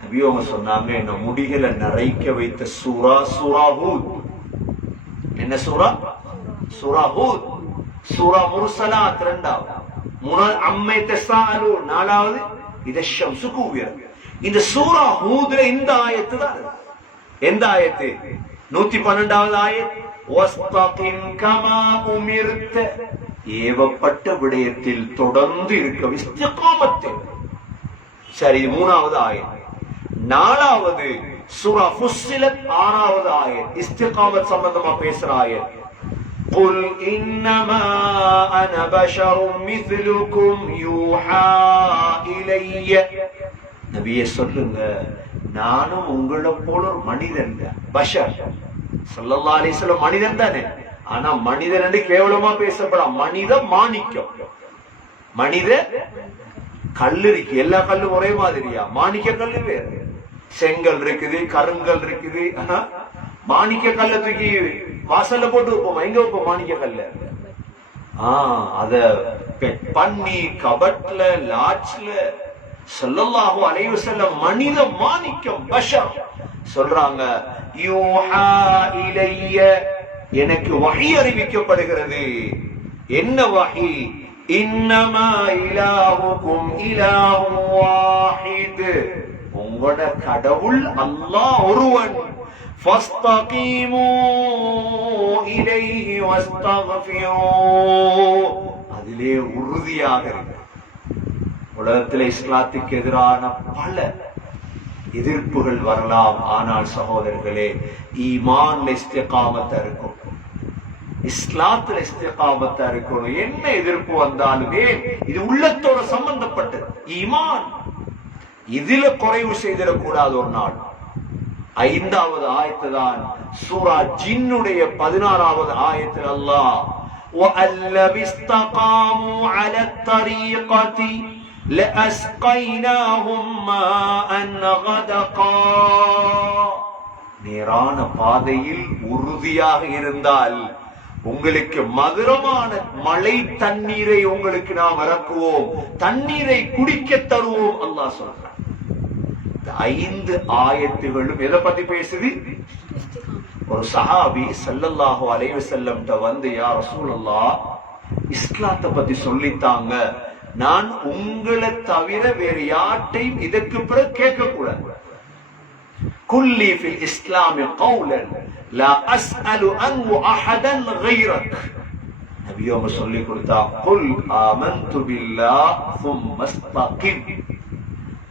நபி அவங்க சொன்னாங்க, என்ன முடிகளை நரைக்க வைத்த சூரா சூரா ஹூத். என்ன சூரா? சூரா ஹூத். சூரா முர்ஸலாத் இரண்டாவது, மூணாவது அம்மா யதஸாலூன், நாலாவது இதஷம்ஸு குவிரத். இந்த சூரா ஹூத்ல இந்த ஆயத்து தான். எந்த ஆயத்து? 112வது ஆயத். வஸ்தகிம் கமா உமிர்த. ஏவப்பட்ட விடயத்தில் தொடர்ந்து இருக்க இஸ்திகாமத். சரி, மூணாவது ஆயத். நாலாவது சூரா ஃபுஸ்ஸிலத் 6வது ஆயத். இஸ்திகாமத் சம்பந்தமா பேசுற ஆயத். قل انما انا بشر مثلكم يوحى الي. நபியே சொல்லுங்க, நானும் உங்களை போல ஒரு மனிதன். பஷர். ஸல்லல்லாஹு அலைஹி வஸல்லம் மனிதன் தானே. ஆனா மனிதன் என்று கேவலமா பேசப்படாம, மனித மாணிக்கம். மனித கல்லு இருக்கு. எல்லா கல்லும் ஒரே மாதிரியா? மாணிக்க கல்லு வேறு. செங்கல் இருக்குது, கருங்கல் இருக்குது. மாணிக்க கல்ல தூக்கி வாசல்ல போட்டு வைப்போம். எங்க வைப்போம் மாணிக்க கல்ல? அத பண்ணி கபட்ல, லாட்ச்ல. ஸல்லல்லாஹு அலைஹி வஸல்லம் மனித மாணிக்கம், பஷர். சொல்றாங்க, யூஹா இலைய, எனக்கு வஹி அறிவிக்கப்படுகிறது. என்ன வஹி? இன்னமா இலாஹுக்கும் இலாஹும் வாஹித். உங்களோட கடவுள் அல்லாஹ் ஒருவன். ஃபஸ்தகீமு இலைஹி வஸ்தக்ஃபிரு. அதிலே உறுதியாக இருக்கு. உலகத்தில் இஸ்லாத்துக்கு எதிரான பல எதிர்ப்புகள் வரலாம். ஆனால் சகோதரர்களே, ஈமான்ல இஸ்திகாமத்தா இருக்கும், இஸ்லாத்துல இஸ்திகாமத்தா இருக்கணும். என்ன எதிர்ப்பு வந்தாலுமே இது உள்ளத்தோட சம்பந்தப்பட்டது. ஈமான் இதுல குறைவு செய்திடக்கூடாது ஒரு நாள். 5வது ஆயத்து தான் சூரா ஜின்னுடைய 16வது ஆயத்தில் அல்லாஹ் وَأَلَّذِينَ اسْتَقَامُوا عَلَى الطَّرِيقَةِ لَأَسْقَيْنَاهُمْ مَاءً غَدَقًا. நேரான பாதையில் உறுதியாக இருந்தால் உங்களுக்கு மதுரமான மழை தண்ணீரை உங்களுக்கு நாம் இறக்குவோம், தண்ணீரை குடிக்க தருவோம். அல்லாஹ் சொல்றான். 5 ஆயத்துகளும் எதை பத்தி பேசுது? ஒரு சஹாபி ஸல்லல்லாஹு அலைஹி வஸல்லம் வந்து, யா ரசூலல்லாஹ், இஸ்லாத்தை பத்தி சொல்லித்தாங்க, நான் உங்களை தவிர வேறு யார்ட்டையும் இதற்கு பிறகு கேட்க கூடாது. குல்லி ஃபில் இஸ்லாமி கௌலன் லா அஸ்அலு அன்ஹு அஹதன் கைரக். நபி அவங்க சொல்லி கொடுத்தா, குல் ஆமன்து பில்லாஹ் ثم استقم.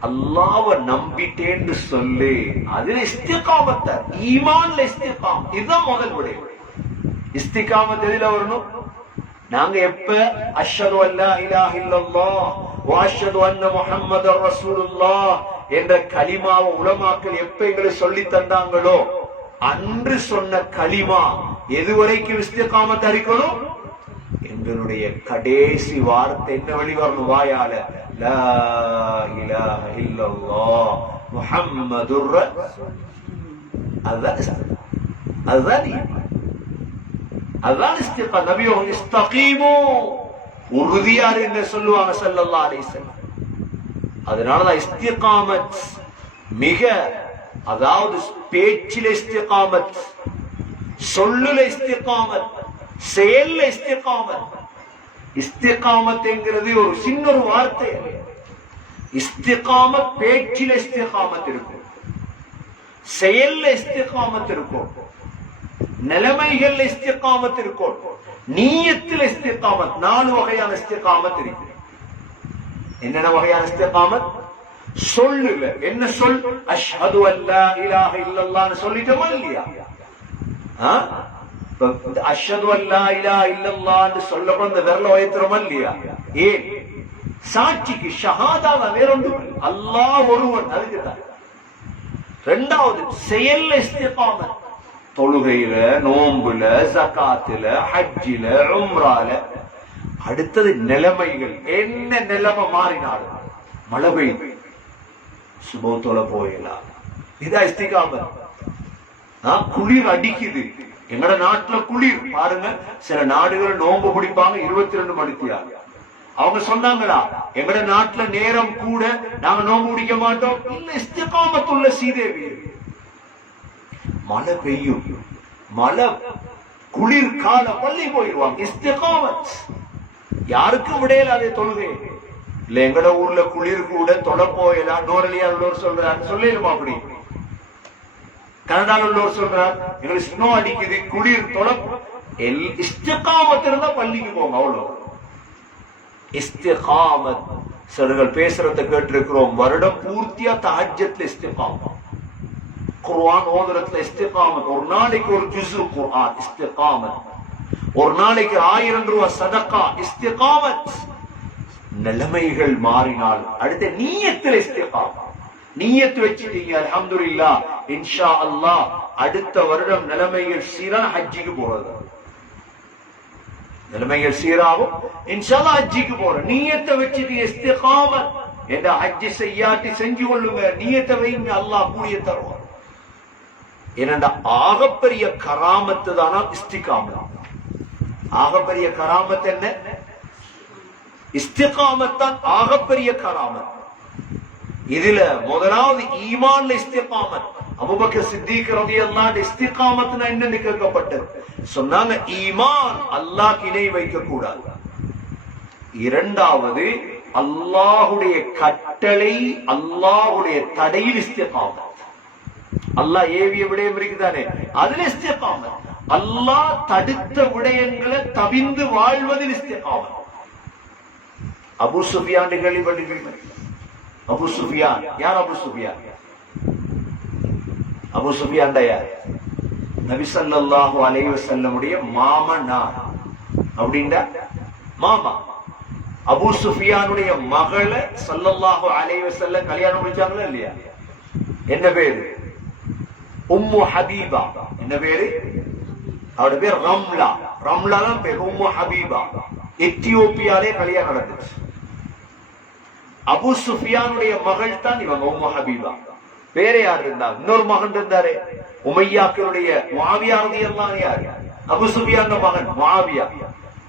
அல்லாஹ்வை நம்பிட்டேன்னு சொல்லு. அதுல இஸ்திகாமத், ஈமான்ல இஸ்திகாம். இதுதான் முதல் விடை. இஸ்திகாமத் எதுல வரணும்? நாங்க எப்ப அஷ்ஹது அல்லா இலாஹ இல்லல்லாஹ் வ அஷ்ஹது அன்ன முஹம்மதர் ரசூலுல்லாஹ் என்ற கலிமாவை உலமாக்கள் எப்ப எங்களுக்கு சொல்லி தந்தாங்களோ அன்று சொன்ன கலிமா எதுவரைக்கும் இஸ்திகாமத் அறிக்கணும்? எங்களுடைய கடைசி வார்த்தை என்ன வெளிவரணும் வாயால? லா இலாஹ இல்லல்லாஹ் முஹம்மதுர் அதுதான் இஸ்திகாமத். நபியோ இஸ்தகீமு, உறுதியார் என்று சொல்லுவாங்க ஸல்லல்லாஹு அலைஹி வஸல்லம். அதனாலதான் இஸ்திகாமத் மிக, அதாவது பேச்சில இஸ்திகாமத், சொல்லுல இஸ்திகாமத், செயல்ல இஸ்திகாமத். இஸ்திகாமத் என்கிறது ஒரு சின்ன ஒரு வார்த்தை. இஸ்திகாமத் பேச்சில இஸ்திகாமத் இருக்கும், செயல்ல இஸ்திகாமத் இருக்கும், நிலைமைகள் இஸ்திகாமத் இருக்கும், நீயத்தில் இஸ்திகாமத். 4 வகையான இஸ்திகாமத் இருக்கு. என்னென்ன வகையான இஸ்திகாமத்? சொல்லுல என்ன சொல்? அஷ்ஹது அல்லா இலாஹ இல்லல்லாஹ்னு சொல்லிட்டோமா இல்லையா? அஷ்ஹது அல்லா இலாஹ இல்லல்லாஹ்னு சொல்லப்போ அந்த விரல உயர்த்துறோமா இல்லையா? ஏன்? சாட்சிக்கு ஷஹாதா வேற ஒன்று, அல்லாஹ் ஒருவன், அதுக்குதான். 2வது செயல்ல இஸ்திகாமத். தொழுகையில, நோம்புல, ஜகாத்துல, ஹஜ்ஜில, உம்ரால. அடுத்தது நிலைமைகள். என்ன நிலைமை மாறினாலும், மழை பெய்யுது, சுபத்தோல போயிடலாம், இதா இஸ்திகாமத். குளிர் அடிக்குது, எங்கட நாட்டுல குளிர் பாருங்க. சில நாடுகள் நோம்பு பிடிப்பாங்க 22 மணித்தியா. அவங்க சொன்னாங்களா எங்கட நாட்டுல நேரம் கூட நாங்க நோம்பு பிடிக்க மாட்டோம்? இல்ல, இஸ்திகாமத்துள்ள சீதேவி. மழை பெய்யும், மழை குளிர் கால பள்ளி போயிடுவாங்க. இஸ்திகாமத். யாருக்கும் விடையில அதே தொழுகை இல்ல. எங்கட ஊர்ல குளிர் கூட தொலை போயலாம், நோரலியா உள்ளவர் சொல்றாரு, சொல்லிடுமா? அப்படி கனடால உள்ளவர் சொல்றார், எங்களுக்கு ஸ்னோ அடிக்குது, குளிர் தொலை. இஸ்திகாமத் இருந்தா பள்ளிக்கு போங்க, அவ்வளவு. இஸ்திகாமத். சிலர்கள் பேசுறத கேட்டிருக்கிறோம், வருடம் பூர்த்தியா தஹஜ்ஜத்ல இஸ்திகாமத், குர்ஆன் ஓதுறதுல இஸ்திகாமத், ஒரு நாளைக்கு ஒரு ஜுஸு குர்ஆன் இஸ்திகாமத், ஒரு நாளைக்கு 1000 ரூபாய் சதகா இஸ்திகாமத். நிலைமைகள் மாறினால் அடுத்த நீயத்தில் இஸ்திகாமத். நீயத்து வச்சிட்டீங்க, அல்ஹம்துலில்லாஹ், இன்ஷா அல்லாஹ் அடுத்த வருடம் நிலைமைகள் சீரா ஹஜ்ஜிக்கு போறது, நிலைமைகள் சீராகும், இன்ஷா அல்லாஹ் ஹஜ்ஜிக்கு போறோம். நீயத்தை வச்சிட்டு இஸ்திகாமத் என்ற ஹஜ்ஜி செய்யாட்டி செஞ்சு கொள்ளுங்க, நீயத்தை வைங்க, அல்லாஹ் கூலிய தருவார். ஏனென்றா ஆகப்பெரிய கராமத்து தானா இஸ்திகாமத். ஆகப்பெரிய கராமத் என்ன? இஸ்திகாமத் தான் ஆகப்பெரிய கராமத். இதுல முதலாவது ஈமான்ல இஸ்திகாமத். அபூபக்கர் சித்திக் ரலியல்லாஹு அன்ஹு இஸ்திகாமத்னா என்னன்னு கேட்கப்பட்டது. சொன்னாங்க, ஈமான் அல்லாஹ்க்கு இணை வைக்க கூடாது. 2வது அல்லாஹ்வுடைய கட்டளை, அல்லாஹ்வுடைய தடையில் இஸ்திகாமத். அல்லாஹ் ஏவிய விடயம் இருக்குதானே, அதுல இஸ்திகாமத். அல்லாஹ் தடுத்த விடயங்களை தவிந்து வாழ்வதில் இஸ்திகாமத். அபூ சுஃபியான் கேள்விப்பட்டிருக்கீங்க? அபூ சுஃபியான் யார்? அபூ சுஃபியான், அபூ சுஃபியான் யார்? நபி ஸல்லல்லாஹு அலைஹி வஸல்லமுடைய மாமனார். அப்படின்னா மாமா. அபூ சுஃபியானுடைய மகளை ஸல்லல்லாஹு அலைஹி வஸல்லம் கல்யாணம் முடிச்சாங்களா இல்லையா? என்ன பேரு? உம்மு ஹபீபா. என்ன பேரு? அவருடைய பேர் ரம்லா. ரம்லா தான் பேர், உம்மு ஹபீபா. எத்தியோப்பியாலே கல்யாணம் நடந்துச்சு. அபூ சுஃபியானுடைய மகள் தான் இவங்க, உம்மு ஹபீபா. வேற யார் இருந்தா? இன்னொரு மகன் இருந்தாரு, உமையாக்களுடைய முஆவியா ரலியல்லாஹு அன்ஹு. யாரு? அபு சுஃபியான் மகன் முஆவியா,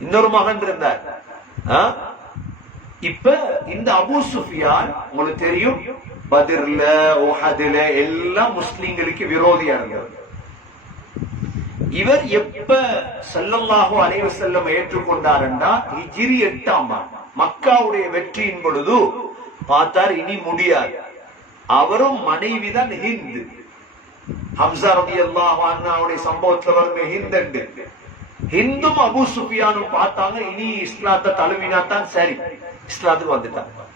இன்னொரு மகன் இருந்தார். இப்ப இந்த அபு சுஃபியான் உங்களுக்கு தெரியும், பத்ர்ல உஹதுல எல்லாம் முஸ்லிம்களுக்கு விரோதியா இருந்தார். இவர் எப்ப ஸல்லல்லாஹு அலைஹி வஸல்லம் ஏற்றுக்கொண்டார்னா ஹிஜ்ரி 8ஆம் ஆண்டு மக்காவுடைய வெற்றியின் பொழுது பார்த்தார் இனி முடியாது. அவரும் மனைவிதான் ஹிந்த். ஹம்ஸா ரலியல்லாஹு அன்ஹுடைய சம்பவத்துல வரும் ஹிந்த். ஹிந்தும் அபு சுஃபியானும் பார்த்தாங்க இனி இஸ்லாத்தை தழுவினாத்தான் சரி, இஸ்லாத்துக்கு வந்துட்டாங்க.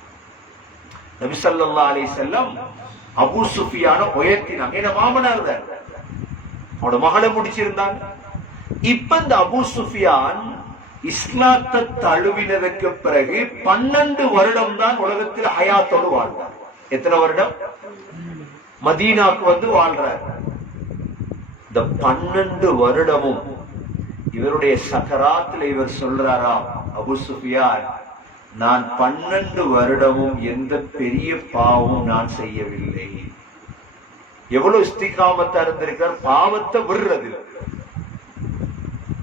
நபி ஸல்லல்லாஹு அலைஹி வஸல்லம் அபு சுஃபியான உயர்த்தினாங்க. என்ன மாமனார் தான், அவனோட மகளை முடிச்சிருந்தாங்க. இப்ப இந்த அபு சுஃபியான் இஸ்லாத்தை தழுவினதுக்கு பிறகு 12 வருடம் தான் உலகத்தில் ஹயாத்தோடு வாழ்ந்தார். எத்தனை வருடம்? மதீனாக்கு வந்து வாழ்றார். இந்த 12 வருடமும் இவருடைய சக்கராத்துல இவர் சொல்றாராம், அபு சுஃபியான், நான் 12 வருடமும் எந்த பெரிய பாவமும் நான் செய்யவில்லை. எவ்வளவு இஸ்திகாமத்தா இருந்திருக்கார், பாவத்தை விடுறது.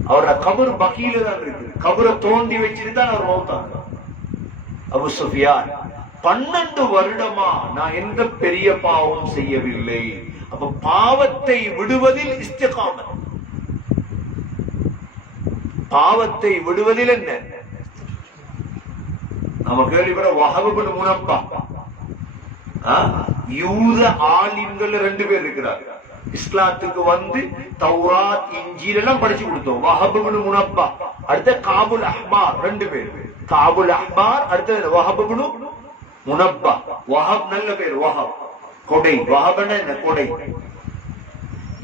அவரோட கபர் பகீல தான் இருக்கு, கபரை தோண்டி வச்சிருந்தான் அவர் மௌத்தாங்க. அபு சுஃபியான் 12 வருடமா நான் எந்த பெரிய பாவமும் செய்யவில்லை. அப்ப பாவத்தை விடுவதில் இஸ்திகாமத், பாவத்தை விடுவதில் என்ன? நம்ம கேள்விப்பட வஹப் இப்னு முனப்பா, யூத ஆலிம்கள் 2 பேர் இருக்கிறார். இஸ்லாத்துக்கு வந்து தௌராத் இன்ஜீல் எல்லாம் படிச்சு கொடுத்தோம். வஹப் இப்னு முனப்பா, அடுத்த காபுல் அஹ்பார் 2 பேர். காபுல் அஹ்பார், அடுத்த வஹப் இப்னு முனப்பா. வஹப் நல்ல பேர், வஹப் கொடை. வஹப்னா என்ன? கொடை.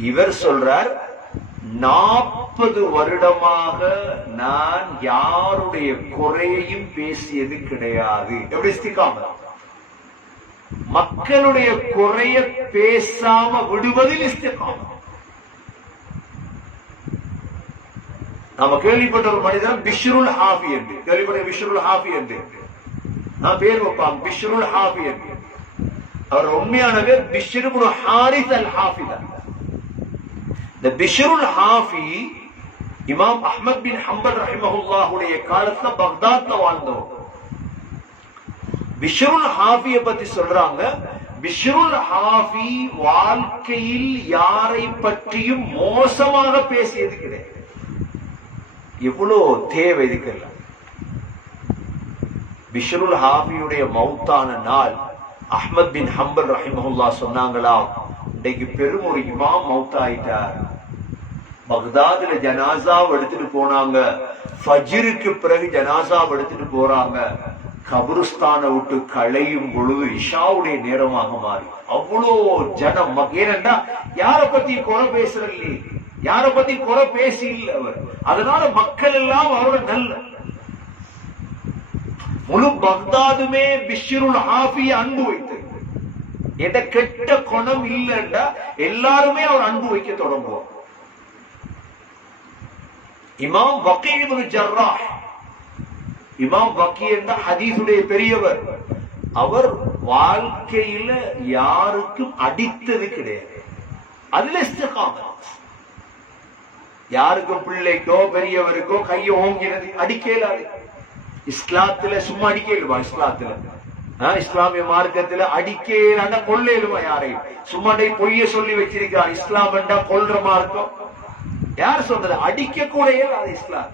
இவர் சொல்றார், 40 வருடமாக நான் யாருடைய குறையையும் பேசியது கிடையாது. எப்படி இஸ்திகாமத்? மக்களுடைய குறைய பேசாம விடுவதில் இஸ்திகாமத். நாம கேள்விப்பட்ட ஒரு மனிதன் பிஷ்ருல் ஹாஃபி என்று கேள்விப்பட்ட. பிஷ்ருல் ஹாஃபி என்று நான் பேர் வைப்பாங்க, பிஷ்ருல் ஹாஃபி என்று. அவர் உண்மையான பேர் பிஷ்ர் இப்னு ஹாரிஸ் அல் ஹாஃபி தான். இந்த பிஷ்ருல் ஹாஃபி இமாம் அஹ்மத் பின் ஹம்பல் ரஹிமஹுல்லாஹுடைய காலத்துல பக்தாத்ல வாழ்ந்தவர். பிஷ்ருல் ஹாஃபிய பத்தி சொல்றாங்க, பிஷ்ருல் ஹாஃபி வாழ்க்கையில் யாரை பற்றியும் மோசமாக பேசியது கிடையாது. எவ்வளவு தேவை இதுக்கெல்லாம். பிஷ்ருல் ஹாஃபியுடைய மௌத்தான நாள் அஹ்மத் பின் ஹம்பல் ரஹிமஹுல்லாஹ் சொன்னாங்களாம், இன்னைக்கு பெரும் ஒரு இமாம் மௌத்தாயிட்டார். பக்தாதுல ஜனாசாவை எடுத்துட்டு போனாங்க. ஃபஜ்ருக்கு பிறகு ஜனாசாவை எடுத்துட்டு போறாங்க. கபருஸ்தானை விட்டு களையும் பொழுது இஷாவுடைய நேரமாக மாறி அவ்வளோ ஜனம். ஏனென்றா யார பத்தி குறை பேசுறல்ல, யார பத்தி குறை பேசி இல்லை அவர். அதனால மக்கள் எல்லாம் அவரோட நல்ல முழு பக்தாதுமே பிஷ்ருல் ஹாஃபிய அன்பு வைத்து, எட கெட்ட குணம் இல்லைன்னா எல்லாருமே அவர் அன்பு வைக்க தொடங்குவார். இமாம் வக்கீ இப்னு ஜர்ராஹ், இமாம் வக்கீ என்ற ஹதீஸுடைய பெரியவர், அவர் வாழ்க்கையில யாருக்கும் அடித்தது கிடையாது. அதுல இஸ்திகாமத். யாருக்கும் பிள்ளைக்கோ பெரியவருக்கோ கையை ஓங்கினது அடிக்கலாது. இஸ்லாத்துல சும்மா அடிக்கலுமா? இஸ்லாத்துல இஸ்லாமிய மார்க்கத்துல அடிக்கலான கொள்ளையிலுமா? யாரையும் சும்மா பொய்ய சொல்லி வச்சிருக்கார். இஸ்லாம் என்றா கொல்ற மார்க்கம். யார் சொல்றது? அடிக்க கூட அது இஸ்லாம்.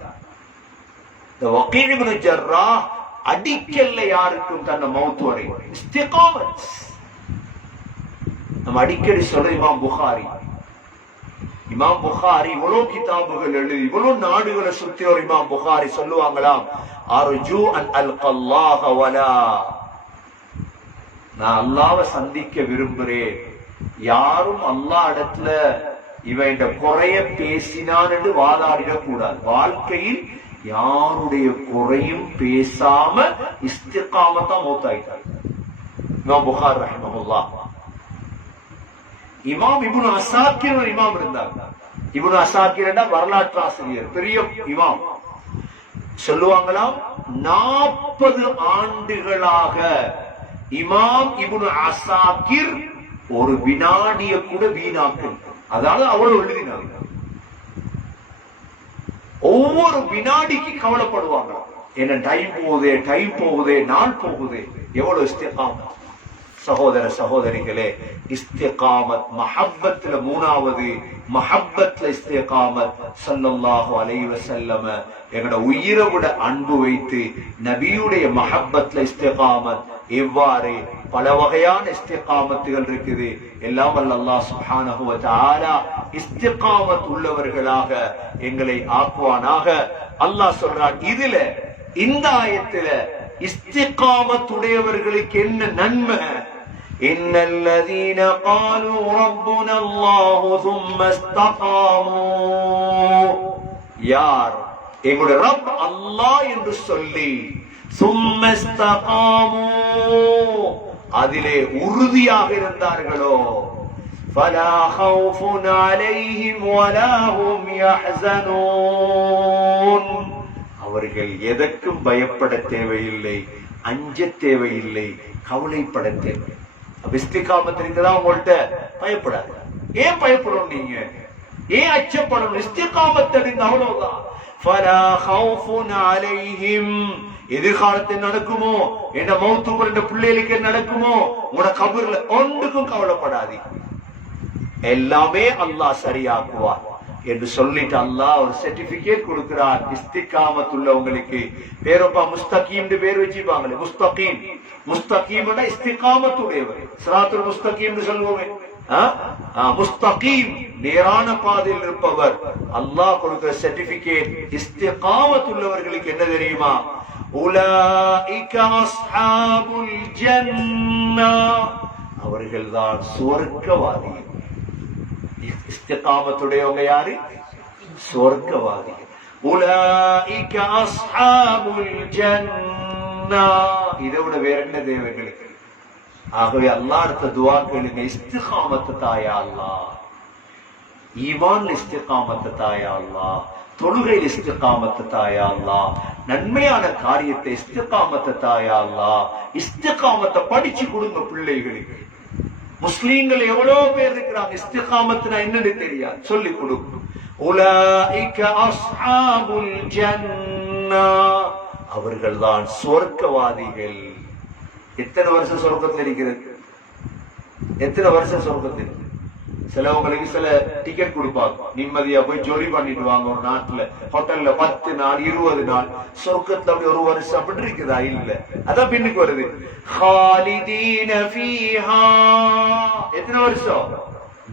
இந்த வக்கீ இப்னு ஜர்ராஹ் அடிக்கல்ல யாருக்கும் தன்னை மௌத் வரை. இஸ்திகாமத். நம்ம அடிக்கடி சொல்ற இமாம் புகாரி. இமாம் புகாரி இவ்வளவு கிதாபுகள் எழுதி இவ்வளவு நாடுகளை சுத்தி ஒரு இமாம் புகாரி சொல்லுவாங்களாம், அர்ஜு அன் அல்கல்லாஹ வலா, நான் அல்லாஹ்வை சந்திக்க விரும்புறேன். யாரும் அல்லாஹ் இடத்துல இவன் குறைய பேசினான் என்று வாதாடிடக் கூடாது. வாழ்க்கையில் யாருடைய குறையும் பேசாம இஸ்திகாமத்தா மௌத்தாயிட்டார் இமாம் புகாரி ரஹிமஹுல்லாஹ். இமாம் இப்னு அசாக்கிர் ஒரு இமாம் இருந்தாங்க. இப்னு அசாக்கிர் என்ற வரலாற்று ஆசிரியர், பெரிய இமாம். சொல்லுவாங்களாம், 40 ஆண்டுகளாக இமாம் இப்னு அசாக்கிர் ஒரு வினாடிய கூட வீணாக்கல். அதாவது அவ்வளவு எழுதினாங்க. ஒவ்வொரு வினாடிக்கு கவலைப்படுவாங்க. என்ன டைம் போகுதே நாள் போகுதே. எவ்வளவு இஸ்திகாமத் சகோதர சகோதரிகளே. இஸ்திகாமத் மஹப்பத்ல மூணாவது, மஹப்பத்ல இஸ்திகாமத். ஸல்லல்லாஹு அலைஹி வஸல்லம் எங்கட உயிரை விட அன்பு வைத்து நபியுடைய மஹப்பத்ல இஸ்திகாமத். எவ்வாறு பல வகையான இஸ்திகாமத்துகள் இருக்குது. எல்லாம் அல்லாஹ் சுப்ஹானஹு வ தஆலா இஸ்திகாமத் உள்ளவர்களாக எங்களை ஆக்குவானாக. அல்லாஹ் சொல்றான் இதுல, இந்த ஆயத்துல இஸ்திகாமத் உடையவர்களுக்கு என்ன நன்மை? இன்னல்லதீன காலூ ரப்புனல்லாஹு ஸும்ம இஸ்தகாமூ. யார் எங்களுடைய ரப் அல்லாஹ் என்று சொல்லி ஸும்ம இஸ்தகாமூ அதிலே உறுதியாக இருந்தார்களோ, ஃபலா கௌஃபுன் அலைஹிம் வலா ஹும் யஹ்ஸனூன். அவர்கள் எதற்கும் பயப்பட தேவையில்லை, அஞ்ச தேவையில்லை, கவலைப்பட தேவை. இஸ்திகாமத் இருக்குதா உங்கள்கிட்ட, பயப்படாது. ஏன் பயப்படணும்? நீங்க ஏன் அச்சப்படணும்? இஸ்திகாமத் அடைந்த அவ்வளவுதான். ஃபலா கௌஃபுன் அலைஹிம். எதிர்காலத்தில் நடக்குமோ, என்ன மௌத்துக்கு ரெண்டு பிள்ளைகளுக்கு நடக்குமோ, உங்களோட கபர்ல ஒன்றுக்கும் கவலைப்படாது. எல்லாமே அல்லாஹ் சரியாக்குவார் என்று சொல்லிட்டு அல்லாஹ் ஒரு சர்டிபிகேட் கொடுக்கிறார். இஸ்திகாமத் உள்ளவங்களுக்கு பேரப்பா முஸ்தகீம் பேர் வச்சுப்பாங்களே. முஸ்தகீம், முஸ்தகீம் இஸ்திகாமத் உடையவர். சிராத்துல் முஸ்தகீம் சொல்லுவோமே. முஸ்தகீம் நேரான பாதையில் இருப்பவர். அல்லாஹ் கொடுக்கிற சர்டிபிகேட் இஸ்திகாமத் உள்ளவர்களுக்கு என்ன தெரியுமா? உலாயிக அஸ்ஹாபுல் ஜன்னah. அவர்கள்தான் சுவர்க்கவாதிகள். இஸ்திகாமத்துடையவங்க யாரு? சுவர்க்கவாதி. உலாயிக அஸ்ஹாபுல் ஜன்னah. இதை விட வேற என்ன தேவைகளுக்கு? ஆகவே அல்லாஹ் அடுத்த துஆ கேளுங்க. இஸ்திகாமத் தாயா அல்லாஹ், ஈமான் இஸ்திகாமத் தாயா அல்லாஹ், தொழுகையில் இஸ்திகாமத் தாயா அல்லாஹ், நன்மையான காரியத்தை இஸ்திகாமத் தாயா அல்லாஹ். இஸ்திகாமத்தை படிச்சு கொடுங்க பிள்ளைகளுக்கு. முஸ்லீம்கள் எவ்வளவு பேர் இருக்கிறாங்க, இஸ்திகாமத்னா என்னன்னு தெரியாது, சொல்லி கொடுக்கும். உலாயிக அஸ்ஹாபுல் ஜன்னah. அவர்கள்தான் சொர்க்கவாதிகள். எத்தனை வருஷம் சொர்க்கத்தில் இருக்கிறது? எத்தனை வருஷம் சொர்க்கத்தில்? சிலவங்களுக்கு சில டிக்கெட் கொடுப்பாங்க, நிம்மதியா போய் ஜொலி பண்ணிட்டு வாங்க. ஒரு நாட்டுல ஹோட்டல்ல 10 நாள் 20 நாள். சொர்க்கத்துல அப்படி ஒரு வருஷம் அப்படி இருக்குதா? இல்ல. அதான் பின்னுக்கு வருது. خالدين فيها. எத்தனை வருஷம்?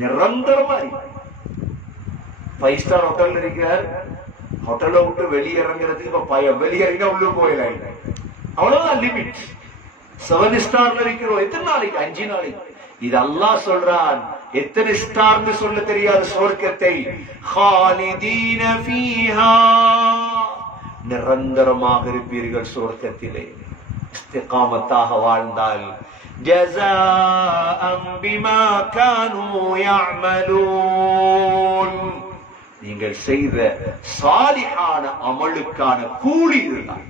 நிரந்தரமா. 5 ஸ்டார் ஹோட்டல்ல இருக்கிறார். ஹோட்டல்ல விட்டு வெளியிறங்கிறதுக்கு இப்ப பயம். வெளியிறங்கினா உள்ள போயிடலாம். அவ்வளவுதான் லிமிட். 7 ஸ்டார்ல இருக்கிறோம். எத்தனை நாளைக்கு? 5 நாளைக்கு. இது அல்லாஹ் சொல்றான். எத்தனை ஸ்டார்னு சொல்ல தெரியாது சொர்க்கத்தை. خالدين فيها. நிரந்தரமாக இருப்பீர்கள் சொர்க்கத்திலே இஸ்திகாமத்தாக வாழ்ந்தால். ஜஸாஅன் பிமா கானூ يعملون. நீங்கள் செய்த சாலிஹான அமலுக்கான கூலி இதுதான்.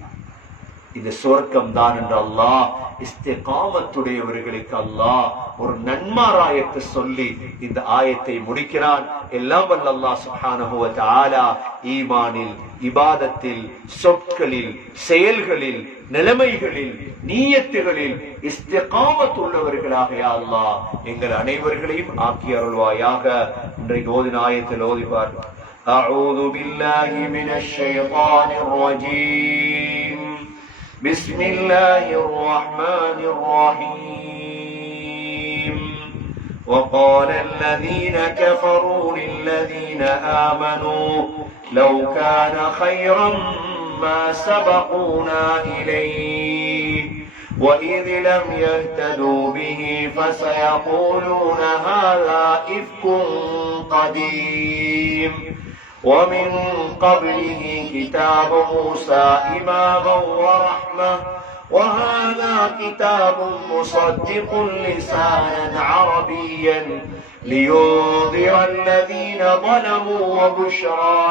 இந்த சொர்க்கம் தான் என்று அல்லாஹ் இஸ்திகாமத்துடையவர்களுக்கு அல்லாஹ் ஒரு நன்மாராயத்தை சொல்லி இந்த ஆயத்தை முடிக்கிறான். எல்லாம் வல்ல அல்லாஹ் சுப்ஹானஹு வ தஆலா ஈமானில், இபாதத்தில், சொற்களில், செயல்களில், நிலைமைகளில், நியத்துகளில் இஸ்திகாமத் உள்ளவர்களாக யா அல்லாஹ் எங்கள் அனைவர்களையும் ஆக்கி அருள்வாயாக. இன்றைக்கு ஓதின ஆயத்தில் ஓதிப்பார். அஊது பில்லாஹி மினஷ் ஷைத்தானிர் ரஜீம். بسم الله الرحمن الرحيم. وقال الذين كفروا للذين آمنوا لو كان خيرا ما سبقونا إليه وإذ لم يهتدوا به فسيقولون هذا إفك قديم ومن قبله كتاب موسى إماما ورحمة وهذا كتاب مصدق لسانا عربيا لينذر الذين ظلموا وبشرى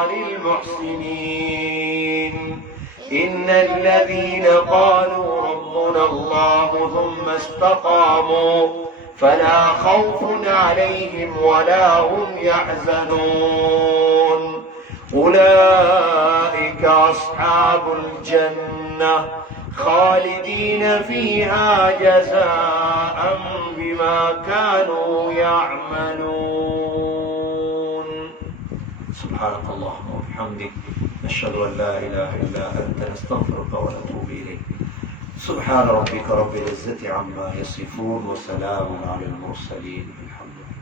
للمحسنين. إن الذين قالوا ربنا الله ثم استقاموا فلا خوف عليهم ولا هم يحزنون. أولئك أصحاب الجنة خالدين فيها جزاء بما كانوا يعملون. سبحانك اللهم وبحمدك نشهد أن لا إله إلا أنت نستغفرك ونتوب إليك. سبحان ربك رب العزة عما يصفون وسلام على المرسلين. الحمد لله.